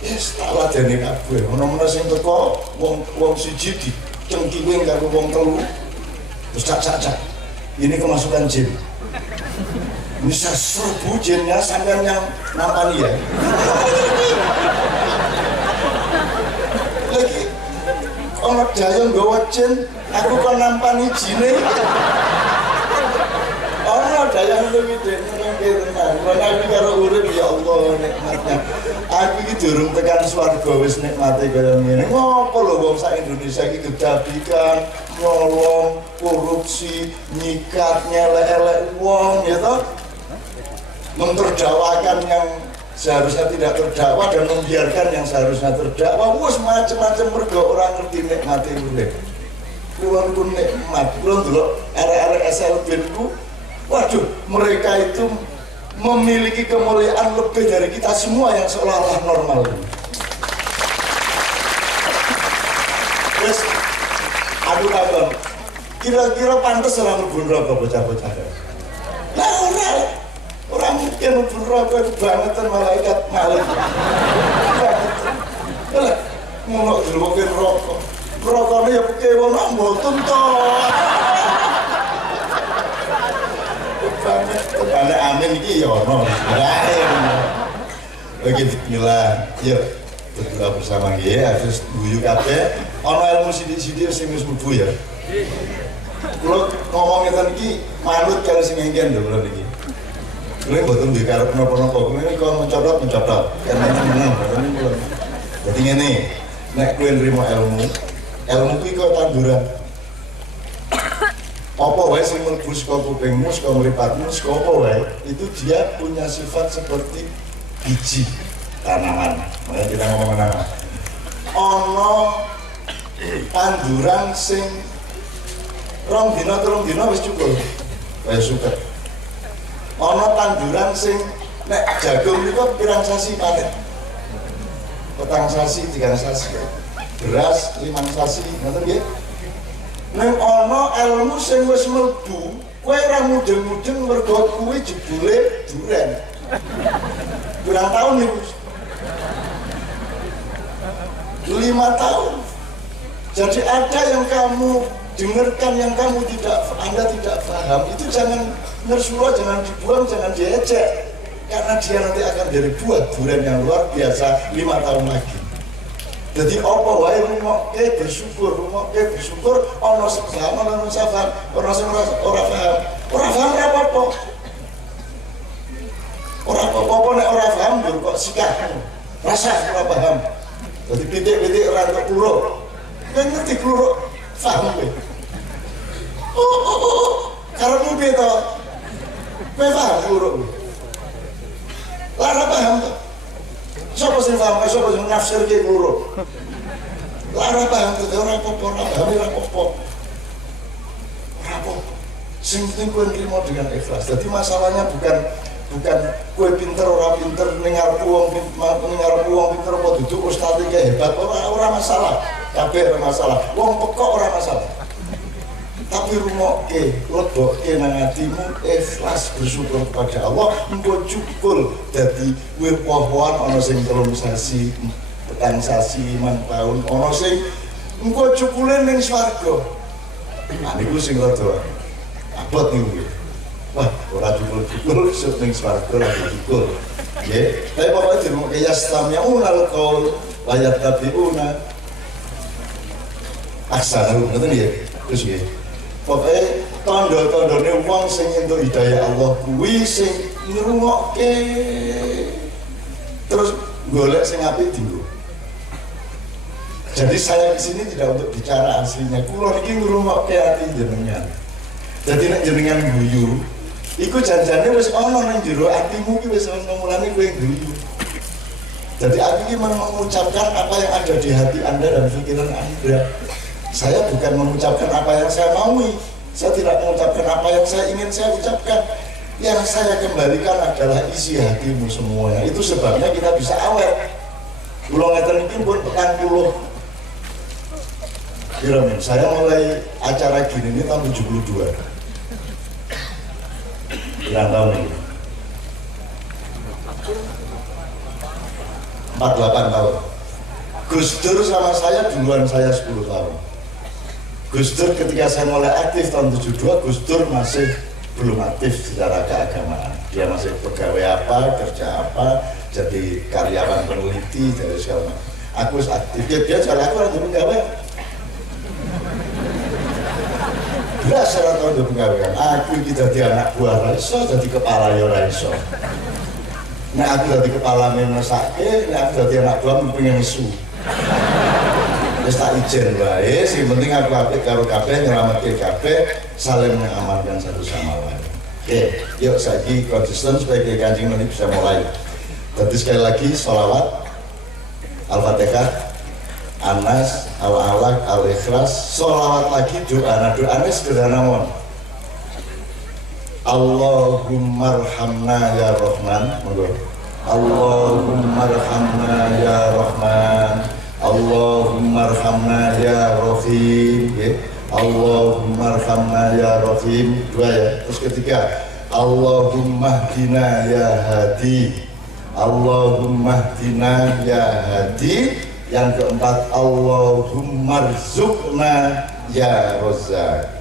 wis tak ladeni kabeh ana meneh sing teko wong siji dicengkiwe karo wong telu terus cak ini kemasukan jin bisa serbu jinnya sampean yang nampani ya lagi ana dayang nggawa jin aku kok nampani jine ana dayang luwih tenan aku karo urip ya Allah nikmatnya aku iki durung tekan swarga wis nikmate kaya ngene ngopo lho wong sak Indonesia iki kedabikan nyolong korupsi nyikat nyelek-elek wong ya toh menterdakwakan yang seharusnya tidak terdakwa dan membiarkan yang seharusnya terdakwa wis macam-macam mergo orang ngerti nikmate urip kulon pun nikmat kulon delok arek-arek SLB ku waduh mereka itu memiliki kemuliaan lebih dari kita semua yang seolah-olah normal terus aduh abang kira-kira pantas orang ngebun rokok bocah-bocah lah orang mungkin ngebun rokok itu bangetan malaikat malaikat lah ngomong ngelukin rokok rokoknya ya pakai wong mboten toh banget amin iki ya ono oke bismillah yuk berdoa bersama nggih harus guyu kabeh ana ilmu sithik-sithik sing wis mlebu ya kula ngomong ngeten iki manut karo sing ngengken lho kula niki kula mboten duwe karep napa-napa kula niki kok mencotot karena meneng kula dadi ngene nek kowe nrimo ilmu kuwi kok tanduran apa wae sing mlebu saka kupingmu, saka mripatmu, saka apa wae itu dia punya sifat seperti biji tanaman. Mari kita ngomong tanaman. Ana tanduran sing rong dina wis cukup. Wis suket. Ana tanduran sing nek jagung niku pirang sasi panen. Petang sasi, 3 sasi. Beras 5 sasi, ngoten nggih. Neng ana ilmu sing wis mlebu, kowe ora mudeng-mudeng mergo kuwi jebule duren. Berapa tahun niku? 5 tahun. Jadi ada yang kamu dengarkan yang Anda tidak paham, itu jangan ngersulo, jangan dibuang, jangan diejek. Karena dia nanti akan jadi buah duren yang luar biasa 5 tahun lagi. Jadi apa wae rumokke bersyukur ana sing paham ana sing paham ana sing ora paham ora apa-apa nek ora paham kok sikap rasa ora paham jadi pitik-pitik ora kok kluruk kan ngerti kluruk paham kowe karepmu piye to kowe paham kluruk lara paham to sapa sing paham, sapa sing nafsirke kluruk. Lara paham to ora apa-apa. Sing penting kowe nrimo dengan ikhlas. Jadi masalahnya bukan kowe pinter ora pinter ning arep wong pinter apa duduk ustaz iki hebat ora masalah. Kabeh ora masalah. Wong pekok ora masalah. Tapi rumokke, lebokke nang atimu ikhlas bersyukur kepada Allah, engko cukul dadi kowe poh-pohan ana sing 3 sasi, petang sasi, 5 tahun, ana sing engko cukule ning swarga. Nah niku sing rada abot niku. Wah, ora cukul-cukul sing ning swarga lagi cukul. Nggih, tapi pokoke dirumokke yastami'una al-qaul wa yattabi'una ahsanahu. Ngoten nggih. Terus nggih. Pokoknya tondo-tondone wong sing entuk hidayah Allah kuwi sing ngrungokke terus golek sing apik dienggo. Jadi saya di sini tidak untuk bicara aslinya. Kula niki ngrungokke ati jenengan. Jadi nek jenengan guyu, iku janjane wis ana nang jero atimu ki wis ana mulane kowe guyu. Jadi aku ini mengucapkan apa yang ada di hati Anda dan pikiran Anda. Saya bukan mengucapkan apa yang saya maui. Saya tidak mengucapkan apa yang saya ingin saya ucapkan. Yang saya kembalikan adalah isi hatimu semuanya. Itu sebabnya kita bisa awet. Kula ngeten iki pun 40. Kira-kira saya mulai acara gini ini tahun 72. Berapa tahun ini? 48 tahun. Gus Dur sama saya duluan saya 10 tahun. Gus Dur ketika saya mulai aktif tahun 72, Gus Dur masih belum aktif secara keagamaan. Dia masih pegawai apa, kerja apa, jadi karyawan peneliti, jadi segala macam. Aku aktif, dia cari aku orang pegawai. Belas secara tahun pegawai. Aku jadi anak buah raiso, jadi kepala ya raiso. Nah aku jadi kepala menesake, nah aku jadi anak buah pengen nesu. Wis tak ijen wae, sing penting aku apik karo kabeh, nyelametke kabeh, saling mengamalkan satu sama lain. Oke, yuk saiki konsisten supaya Kanjeng Nabi bisa mulai. Jadi sekali lagi sholawat, Al-Fatihah, Anas, Al-Alaq, Al-Ikhlas, sholawat lagi doa. Nah doanya sederhana mon. Allahummarhamna ya Rahman, monggo. Allahummarhamna ya Rahman. Allahummarhamna ya Rahim, ya. Allahummarhamna ya Rahim, dua ya. Terus ketiga, Allahummahdina ya Hadi. Allahummahdina ya Hadi. Yang keempat, Allahummarzuqna ya Razzaq.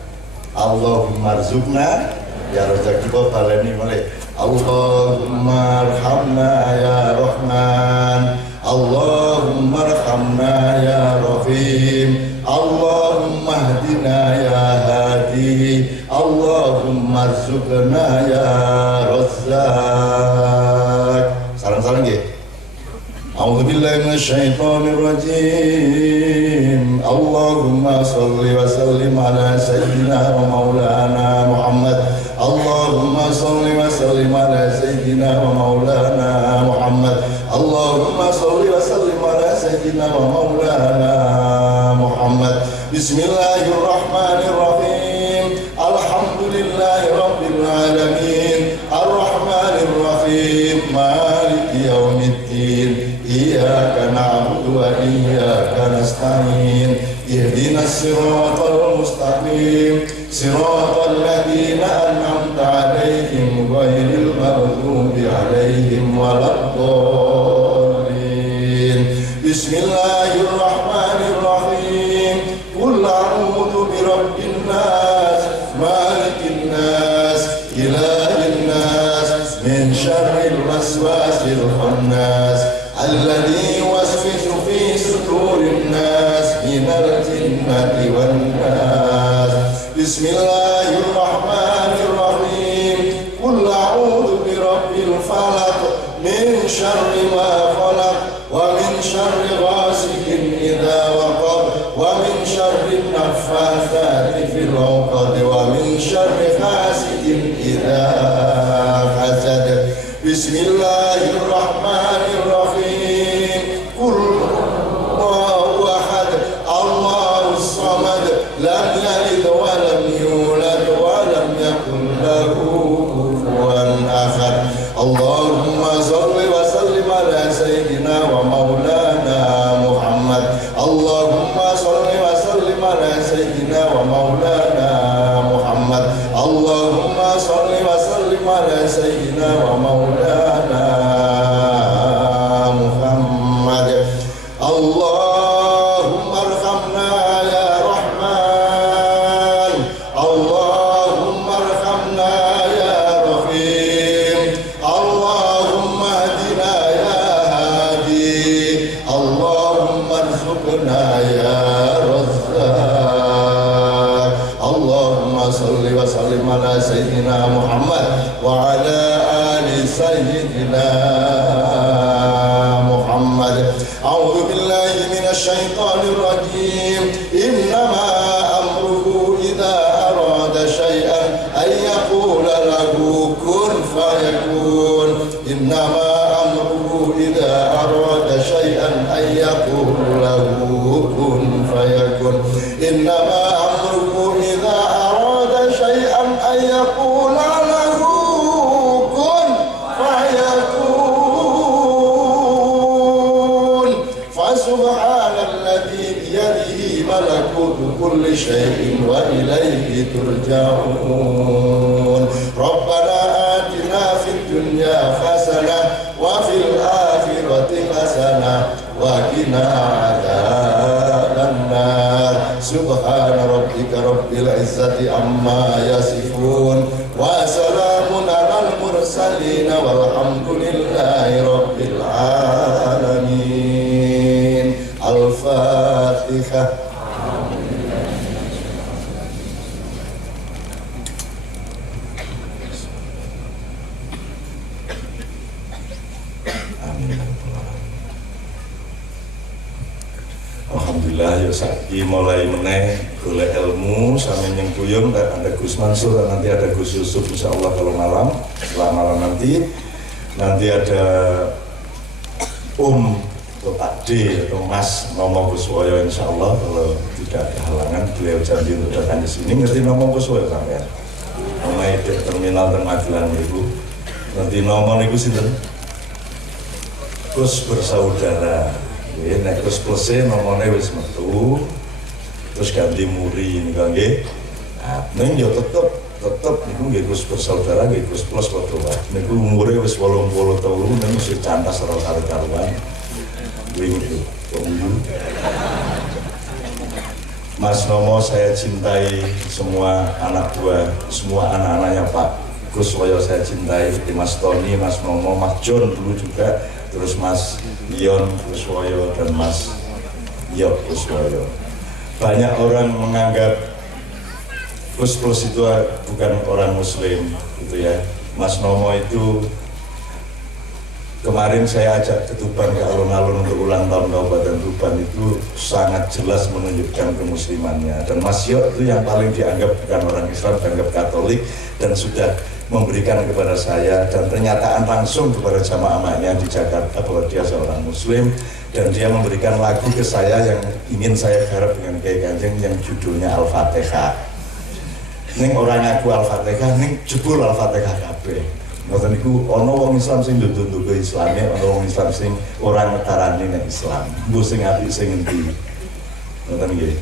Allahummarzuqna ya Razzaq. Kita baleni mulai. Allahummarhamna ya Rahman. Allahummarhamna ya Rahim. Allahummahdina ya Hadi. Allahummarzuqna ya Razzaq. Salam-salam nggih. A'udzubillahi minasyaitonir rajim. Allahumma shalli wa sallim ala sayyidina wa maulana Muhammad. Allahumma shalli wa sallim ala sayyidina wa maulana Muhammad. Allahumma shalli wa sallim ala sayyidina wa maulana Muhammad. Bismillahirrahmanirrahim. Alhamdulillahi rabbil alamin. Ar-Rahmanir Rahim. Maliki yaumiddin. Iyyaka na'budu wa iyyaka nasta'in. Ihdinas siratal mustaqim. Siratal ladzina an'amta 'alaihim ghairil maghdubi 'alaihim waladdallin. Bismillahirrahmanirrahim. Qul a'udzu birabbin nas, malikin nas, ilahin nas, min syarril waswasil khannas. Alladhi yuwaswisu fi sudurin nas minal jinnati wan nas. Bismillahirrahmanirrahim. Qul a'udzu birabbil falaq min syarri ma khalaq wa min syarri ghasikin idza waqab wa min syarri naffatsati fil 'uqad wa min syarri hasidin idza hasad. Bismillahirrahmanirrahim. Qul huwallahu ahad, Allahus samad, lam yalid wa lam yulad wa lam yakul lahu kufuwan ahad. Allahumma shalli wa sallim ala sayyidina wa maulana Muhammad. Allahumma shalli wa sallim ala sayyidina wa maulana Muhammad. Allahumma shalli wa sallim ala sayyidina wa maulana Muhammad. Allahumma arhamna ya Rahman. Allahumma arhamna ya Rahim. Allahumma hadina ya Hadi. Allahumma arzuqna ya Razzaq. Allahumma salli wa sallim ala sayyidina Muhammad wa ala ali sayyidina Muhammad. A'udzu billahi minasy syaithanir rajim. Innama amruhu idza arada syai'an ay yaqula lahu kun fayakun. Innama amruhu idza arada syai'an ay yaqula lahu kun fayakun. Innama amruhu idza arada syai'an ay yaqula lahu kun fayakun. Fasubhanalladzi biyadihi malakutu kulli syai'in wa ilaihi turja'un. Rabbana وقنا عذاب النار سبحان ربك رب العزة عما يصفون وسلام على المرسلين والحمد لله رب العالمين. الفاتحة. Alhamdulillah ya saiki mulai meneh golek ilmu sampe nyengkuyung ada Gus Mansur, nanti ada Gus Yusuf insyaallah kalau malam, setelah malam nanti ada atau Pak D atau Mas Nomo Kuswoyo insyaallah kalau tidak ada halangan beliau janji untuk datang ke sini. Ngerti Nomo Kuswoyo sampean? Omahe di terminal ten Magelang niku. Nanti Nomo niku sinten? Gus bersaudara. Ya, nek Gus Plese nomone wis metu, terus ganti muri niku nggih. Nah, ning yo tetep niku nggih Gus bersaudara nggih Gus Plus padha wae. Niku umure wis 83 ning isih cantas ora karo-karuan. Wingi Mas Nomo saya cintai, semua anak buah, semua anak-anaknya Pak Kuswoyo saya cintai, Mas Tony, Mas Nomo, Mas John dulu juga, terus Mas Yon Kuswoyo dan Mas Yok Kuswoyo. Banyak orang menganggap Gus Plus itu bukan orang Muslim, gitu ya. Mas Nomo itu kemarin saya ajak ke Tuban ke alun-alun untuk ulang tahun Kabupaten Tuban itu sangat jelas menunjukkan kemuslimannya. Dan Mas Yok itu yang paling dianggap bukan orang Islam, dianggap Katolik dan sudah memberikan kepada saya dan pernyataan langsung kepada jamaah emaknya di Jakarta bahwa dia seorang Muslim, dan dia memberikan lagu ke saya yang ingin saya garap dengan Kiai Kanjeng yang judulnya Al-Fatihah. Ning orang ngaku Al-Fatihah, ning jebul Al-Fatihah kabeh. Ngoten niku ana wong Islam sing nduk-nduk Islame, ana wong Islam sing ora ngetarani nek Islam. Mbok sing apik sing endi? Ngoten nggih.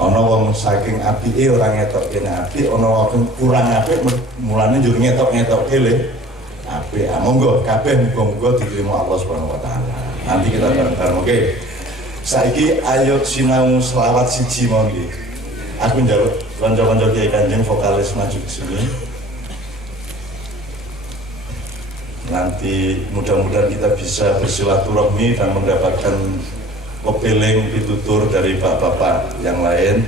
Ana wong saking apike ora ngetokke nek apik, ana wong kurang apik mulane njur ngetok-ngetokke le apik. Monggo kabeh muga-muga diterima Allah Subhanahu wa taala. Nanti kita bareng-bareng oke. Saiki ayo sinau selawat siji monggo nggih. Aku njaluk kanca-kanca Kiai Kanjeng vokalis maju ke sini. Nanti mudah-mudahan kita bisa bersilaturahmi dan mendapatkan kepeling pitutur dari bapak-bapak yang lain.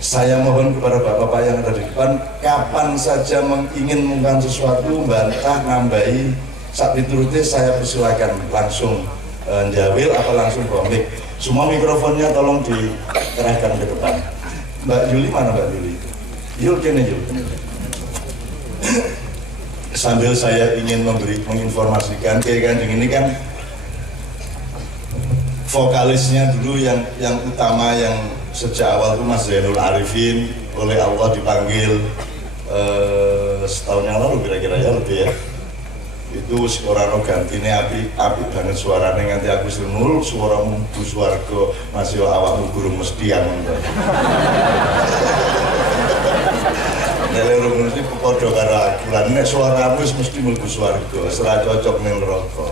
Saya mohon kepada bapak-bapak yang ada di depan, kapan saja ingin mengungkapkan sesuatu, bantah, nambahi, sak piturute saya persilakan langsung njawil apa langsung komik. Semua mikrofonnya tolong dikerahkan ke depan. Mbak Yuli mana Mbak Yuli? Yul kene Yul. Sambil saya ingin menginformasikan Kiai Kanjeng ini kan vokalisnya dulu yang utama yang sejak awal itu Mas Zainul Arifin oleh Allah dipanggil setahun yang lalu kira-kira ya lebih ya. Itu suara gantine api banget suaranya nganti aku senul suara mumbu swarga masih awakmu gurung mesti yang Nele rung mesti padha karo aku. Lan nek suaramu mesti mlebu swarga, ora cocok ning neraka.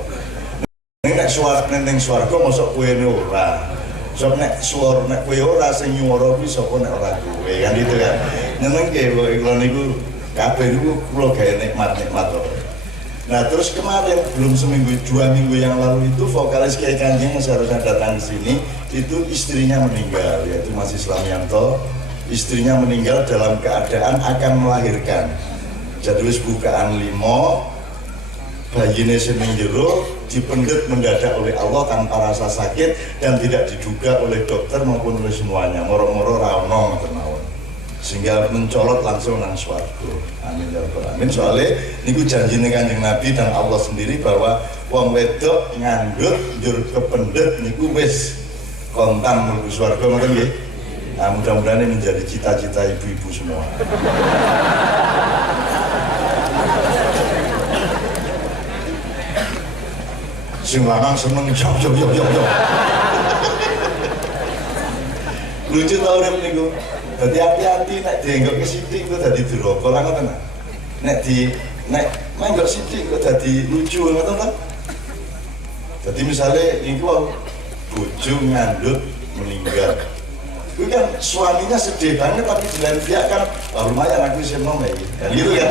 Nek suarane ning swarga mosok kowe ora. Sok nek kowe ora sing nyuwara kuwi sapa nek ora kowe kan itu kan. Nyenengke kok iklan niku kabeh niku kula gawe nikmat-nikmat to. Nah terus kemarin belum seminggu 2 minggu yang lalu itu vokalis Kiai Kanjeng yang seharusnya datang ke sini itu istrinya meninggal, yaitu Mas Islamianto. Istrinya meninggal dalam keadaan akan melahirkan. Jadi wis bukaan 5, bayine sing jero dipendet mendadak oleh Allah tanpa rasa sakit dan tidak diduga oleh dokter maupun oleh semuanya. Moro-moro ra ono ngoten mawon. Sehingga mencolot langsung nang swarga. Amin ya rabbal alamin. Soale niku janjine Kanjeng Nabi dan Allah sendiri bahwa wong wedok nganggur njur kependet niku wis kontan mlebu swarga ngoten nggih. Nah, mudah-mudahan ini menjadi cita-cita ibu-ibu semua. Sing lanang seneng yo. Lucu tau urip niku. Dadi hati-hati nek dienggok sithik kok dadi duraka lah ngoten. Nek menggok sithik kok dadi lucu ngoten ta. Dadi misale niku bojo ngandut meninggal. Itu kan suaminya sedih banget, tapi di lain pihak kan lumayan aku bisa nom lagi kan gitu kan.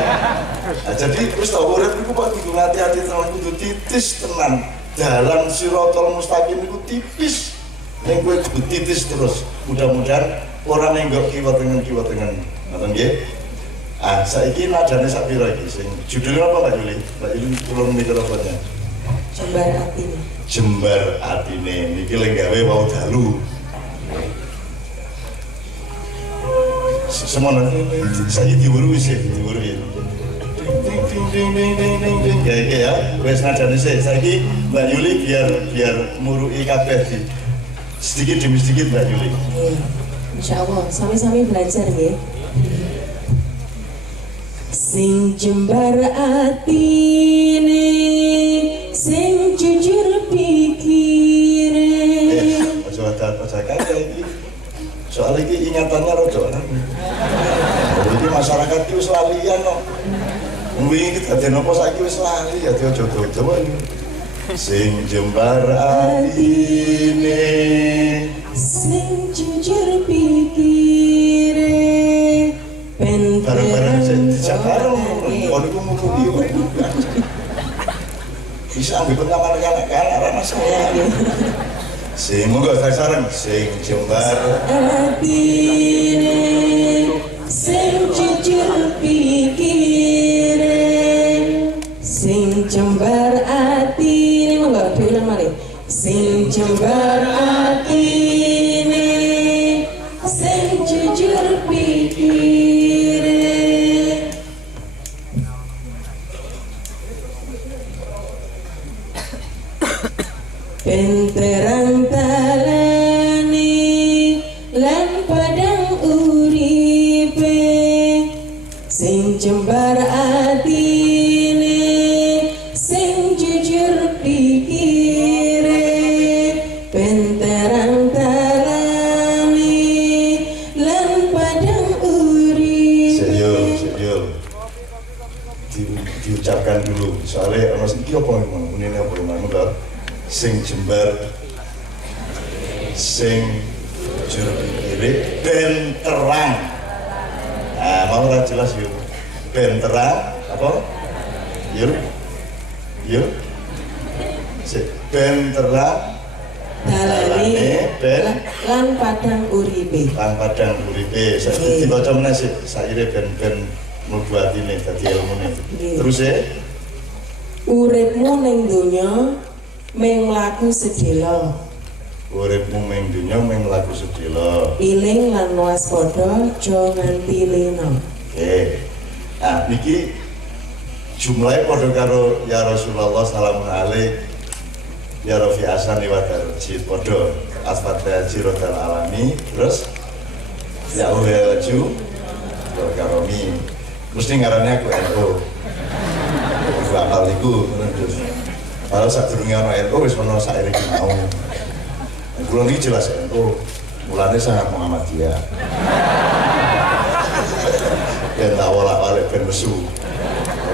Nah, jadi terus tau urip itu kok kudu hati-hati tenan, kudu titis tenan. Dalam sirotol mustaqim itu tipis, yang gue kudu titis terus. Mudah-mudahan orang nenggok kiwa tengen ngoten nggih. Ah, saiki nadane sak pira iki sing judulnya apa Mbak Yuli? Mbak Yuli tulung mikrofonnya. Jembar atine. Jembar atine niki lek gawe wau dalu. Semono saiki diwuru wis diwuru ya. Ding ya. Wis nadane sik. Saiki Mbak Yuli biar murui kabeh di sedikit demi sedikit Mbak Yuli. Insyaallah sami-sami belajar nggih. Sing jembar atine, sing jujur pikire. Aja kayak iki. Soal iki ingatannya rada nang. Iki masyarakat iki wis lalian kok. Wingi iki dadi napa saiki wis lali ya aja-aja wae. Sing jembar atine, Sing jujur pikire. bareng-bareng sejak bareng kalau itu mau bisa ambil pengaman kanak-kanak masalah sing mau gak sarang sing jembar atine, sing jujur pikire, sing jembar atine, mau gak diulang malih. Sing jembar atine, sing jujur pikire. Penterang talani lan padang uripe, sing jembar atine, sing jujur pikire. Penterang talani lan padang uripe. Serius diucapkan dulu soalnya orang iki apa ngomong ini apa ngomong lho sing jembar sing jujur pikire ben terang. Nah, mau ora jelas yuk. Ben terang apa? Yuk. Ben terang Dalane ben lan padang uripe. lan padang uripe. Saiki dibaca meneh sik saire ben mlebu atine dadi ilmune. Terus Uripmu ning donya mung mlaku sedhela. uripmu ming dunya ming mlaku sedhela. Iling lan waspada aja nganti lena. Oke. Nah, niki jumlahnya padha karo ya Rasulullah salamun alaik ya Rafi Asani wa Darjid padha asfata jirodal alami terus ya Uwelaju Karomi mesti ngarannya aku NU aku apal iku terus kalau sadurunge ana NU wis ana saire iki mau kula niki jelas NU mulane sangat Muhammadiyah ben tak wolak-walik ben mesu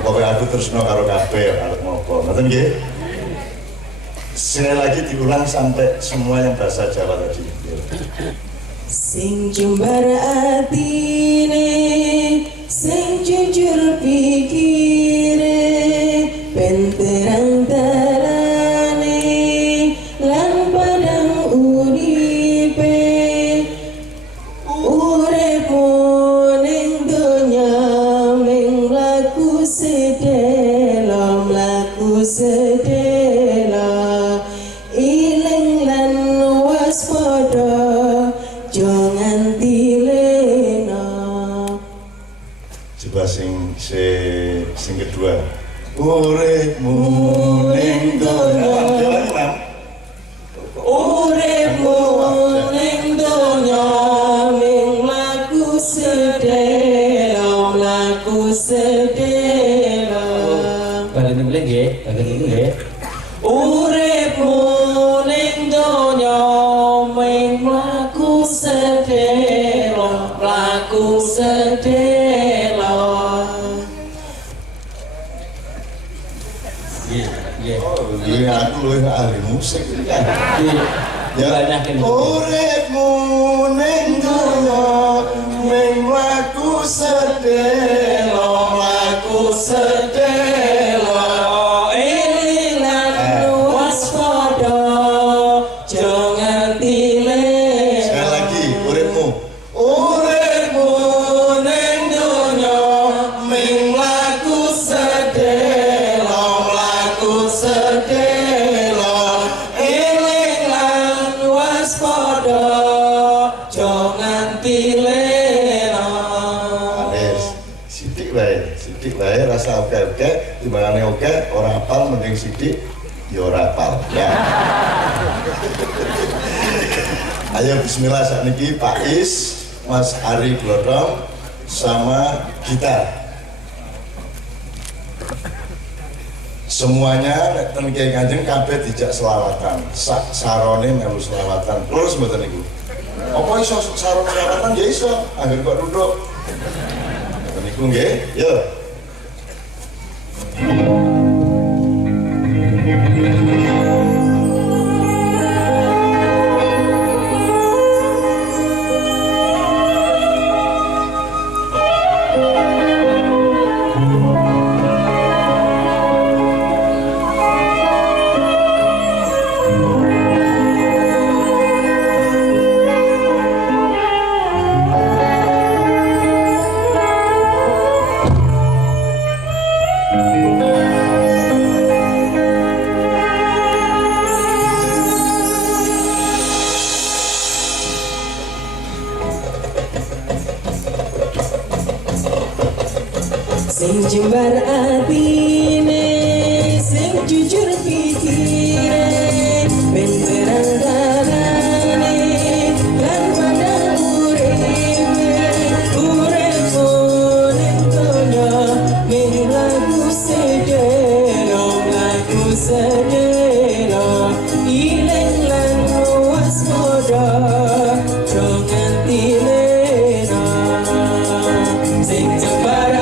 pokoknya aku terus karo kabeh arep ngopo ngoten nggih. Sekali lagi diulang sampai semua yang bahasa Jawa tadi. Sing jembar atine, sing jujur pikire, ben terang dalane lan padang uripe. Uripmu ning donya mung mlaku sedhela, mlaku sedhela. Iling lan waspada aja nganti lena. Coba sing kedua. Uripmu ning donya. Uripmu ning donya mung mlaku sedhela, mlaku sedhela. Balik ini nggih, balik ini nggih. Uripmu ning donya mung mlaku sedhela, mlaku sedhela. Nggih, nggih. Oh, iya aku luwih ahli musik iki kan. Nggih. Ya. Banyakin. Uripmu ning donya ming laku sedelo Elingan waspada jangan tile. Sekali lagi, uripmu ning donya ming laku sedelo Elingan waspada jangan tile. Sidik wae rasa oke timbangane oke ora hafal mending sidik ya ora hafal ya. Ayo bismillah sakniki Pak Is, Mas Ari Glodong sama gitar. Semuanya nek ten Kyai Kanjeng kabeh dijak selawatan. Sak sarone melu selawatan. Terus mboten niku. Apa iso sarone selawatan ya iso, angger kok duduk. Niku nggih, yo. Sing jembar atine, sing jujur pikire, ben beranggalane, lan pada uripmu ning donya, ming laku sedelo, ileng lan waspada, jangan tilena. Sing jembar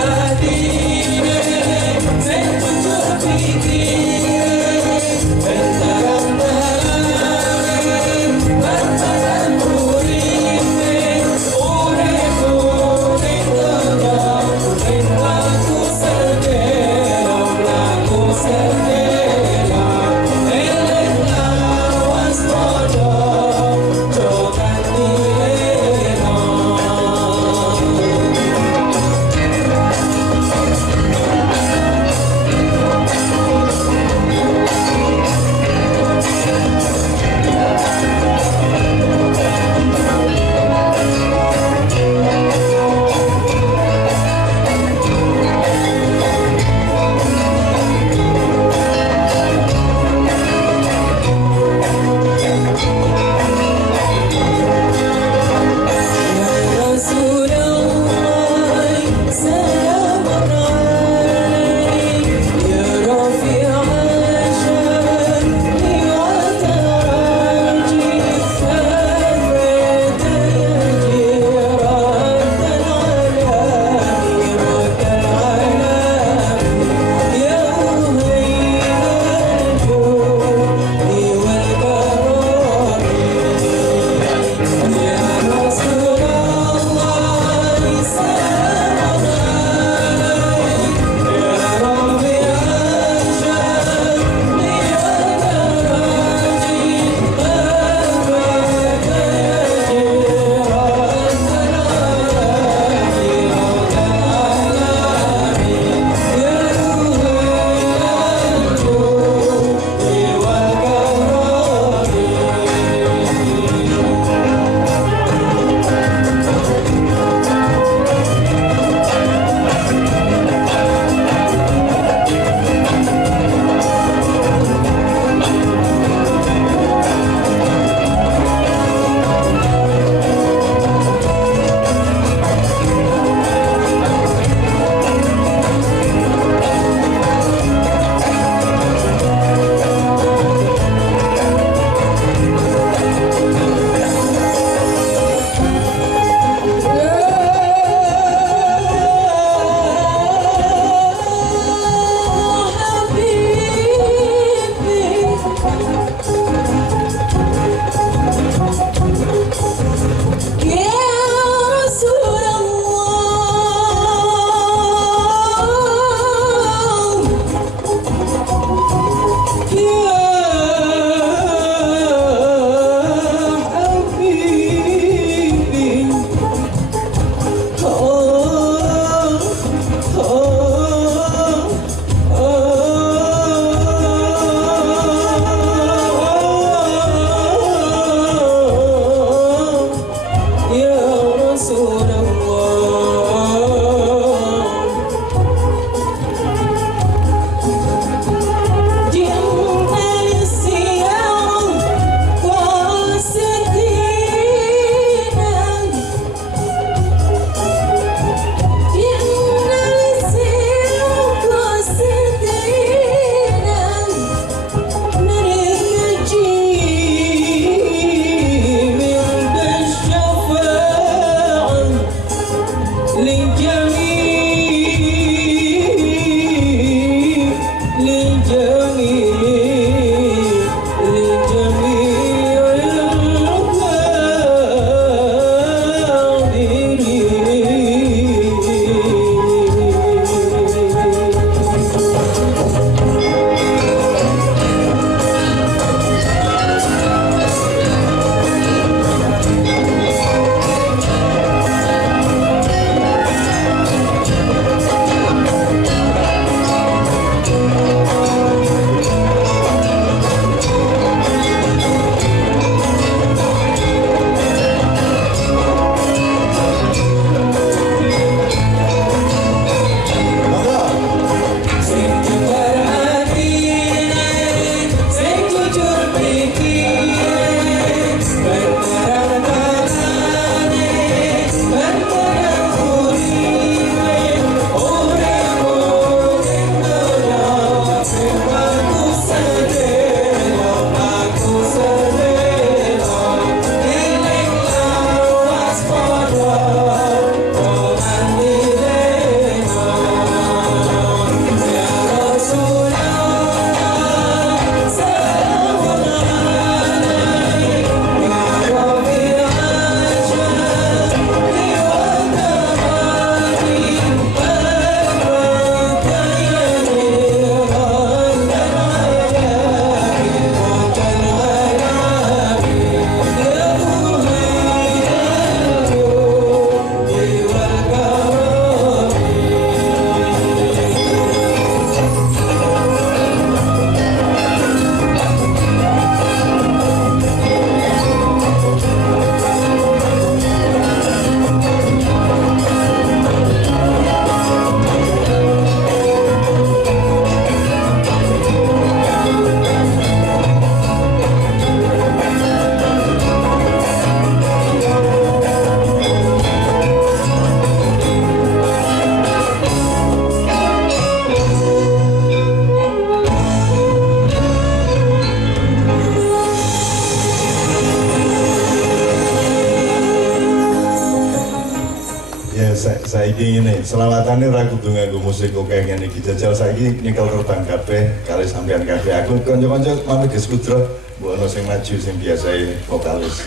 saiki ngene, selawatane ora kudu nganggo musik kok kayak ngene iki. Jajal saiki nyekel terbang kabeh kali sampean kabeh. Aku kanca-kanca mami Gus Kudro, mbok ono sing maju sing biasae vokalis.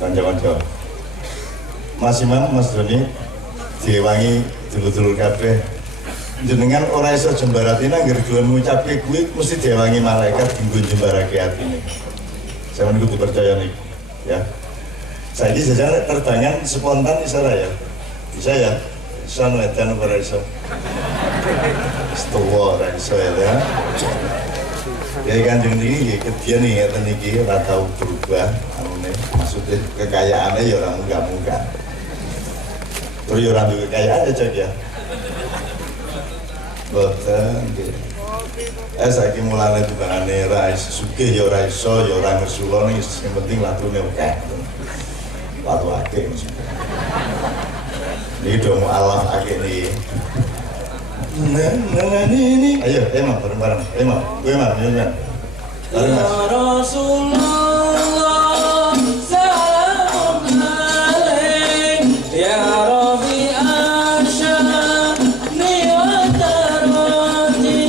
Kanca-kanca. Mas Imam, Mas Doni diwangi dulur-dulur kabeh. Jenengan ora iso jembarati nang ngger gelem ngucapke kuwi mesti diwangi malaikat dinggo jembarake atine. Sampeyan kudu percaya nih, ya. Saiki jajan terbangan spontan bisa ya. Bisa ya. Bisa ngeliatan ora iso. Setuwa ora iso ya. Ya Kanjeng niki kedian nih ngeten iki ora tau berubah anune. Maksudnya kekayaannya ya ora munggah-munggah. Terus ya ora duwe kekayaan ya Cek ya. Boten nggih. Saiki mulane tibane ra iso sugih ya ora iso ya ora ngersula ning sing penting latune akeh. Latu akeh maksudnya. Ini udah mau alam akeh nih. Ini. Ayo, emang bareng-bareng. Emang, ya. Rasulullah salam alaik ya Rabbi arsyadni wa tarwati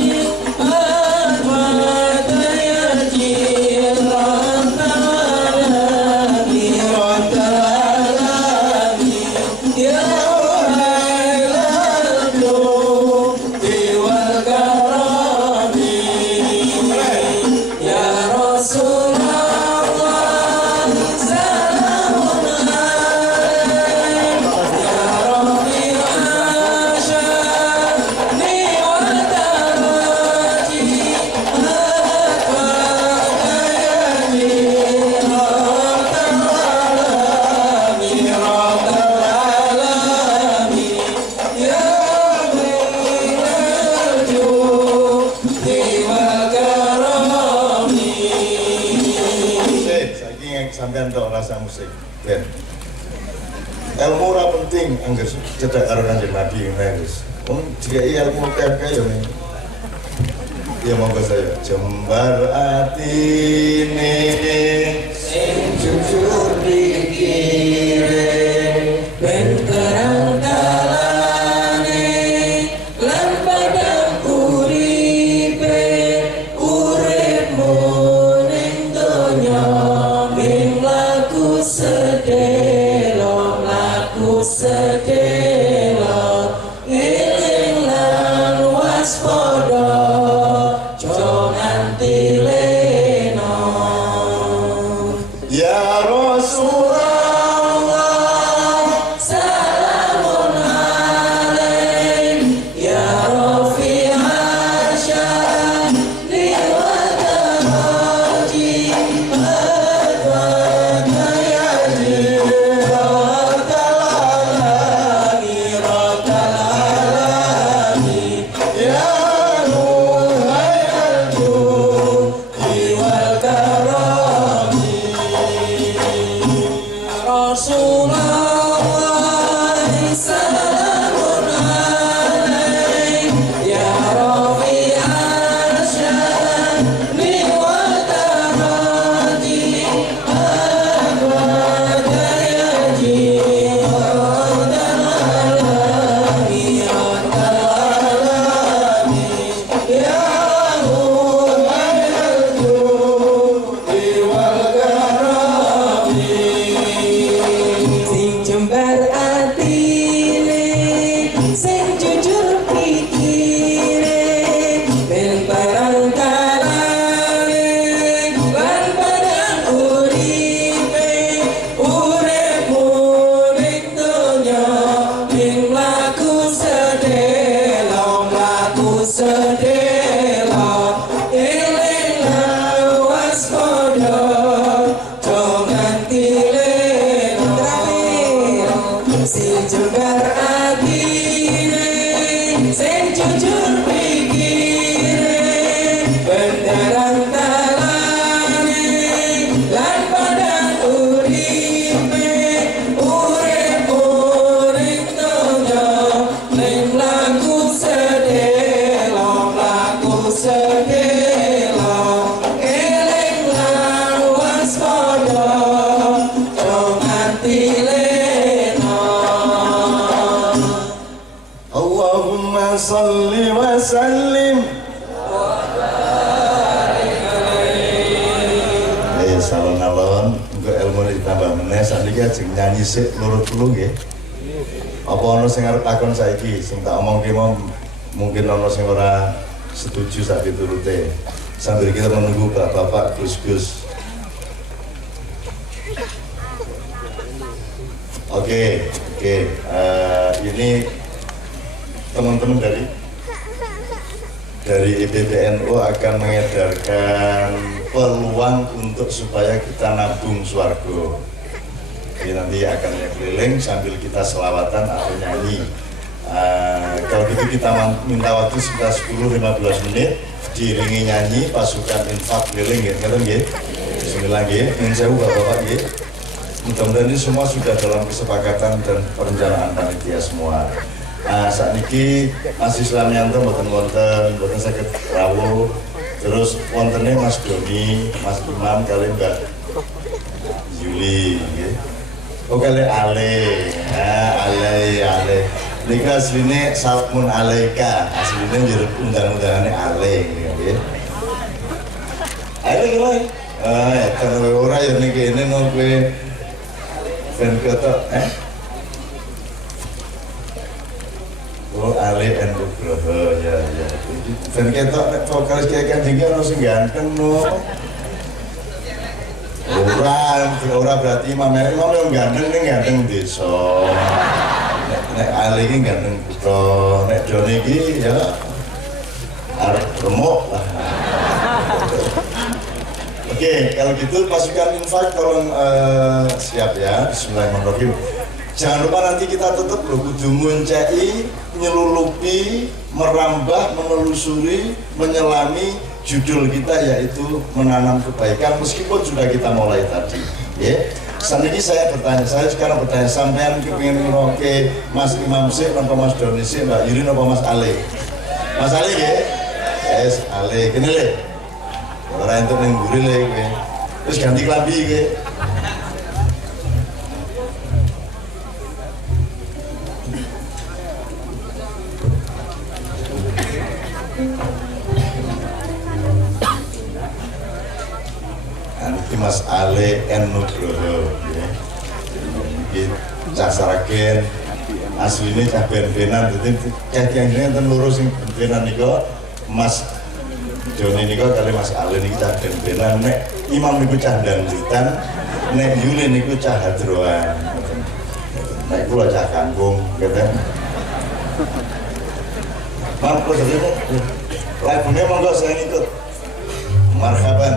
al-fata ya jiran ta'alami wa ta'alami ya sampean tok rasa musik ben ilmu ora penting angger cedak karo Kanjeng Nabi ngene wis wong dikai ilmu kaya ngene ya monggo saya jembar atine sing jujur pikire ben terang dalane lan padang uripe uripmu ning donya ing laku sedelo eling lan waspada aja nganti leno sallim. Salon-alon untuk ilmu ditambah meneh sakniki ajeng nyanyi sik loro-loro nggih. Apa ana sing arep takon saiki sing tak omongke mau mungkin ana sing ora setuju sak piturute. Sambil kita menunggu Bapak Gus-Gus. Oke, ini teman-teman dari IPPNU akan mengedarkan peluang untuk supaya kita nabung swarga. Jadi nanti akan keliling sambil kita selawatan atau nyanyi. Kalau gitu kita minta waktu sekitar 10-15 menit diiringi nyanyi pasukan infak keliling gitu nggih. Bismillah nggih, nyuwun sewu Bapak nggih. Mudah-mudahan ini semua sudah dalam kesepakatan dan perencanaan panitia semua. Saat ini Mas Islam Yanto mboten saged rawuh. Terus wontennya Mas Doni, Mas Imam kali Mbak Yuli nggih. Oh kali Ale. Ale. Niki asline Salmun Alaika, asline njero undang-undangane Ale nggih. Ayo iki ya kan ora ya niki kene no kowe ben ketok Oh Ale and Nugroho ya. Ben ketok nek vokalis Kiai Kanjeng ono sing ganteng no. Ora berarti Imam yang ganteng ning ganteng desa. Nek Ali iki ganteng kutha, nek Doni iki ya arep remuk lah. Oke, kalau gitu pasukan infak tolong siap ya. Bismillahirrahmanirrahim. Jangan lupa nanti kita tetap kudu nguncai, nyelulupi, merambah, menelusuri, menyelami judul kita yaitu menanam kebaikan meskipun sudah kita mulai tadi. Ya. Saat ini saya sekarang bertanya sampean kepingin ngeroke Mas Imam sih, napa Mas Doni sih, Mbak Yuri, napa Mas Ale? Mas Ale ya? Yes, Ale, gini le. Orang itu nengguri le, terus ganti kelambi ke. Mas Ale N Nugroho ya. Iki cah Saragen asline cah ben-benan dadi cah-cahne enten loro sing ben-benan nika Mas Doni nika kali Mas Ale niki cah ben-benan nek Imam niku cah dangdutan nek Yuli niku cah hadroan nek kula cah kangkung ngeten Mampu dene lagune monggo saya ikut marhaba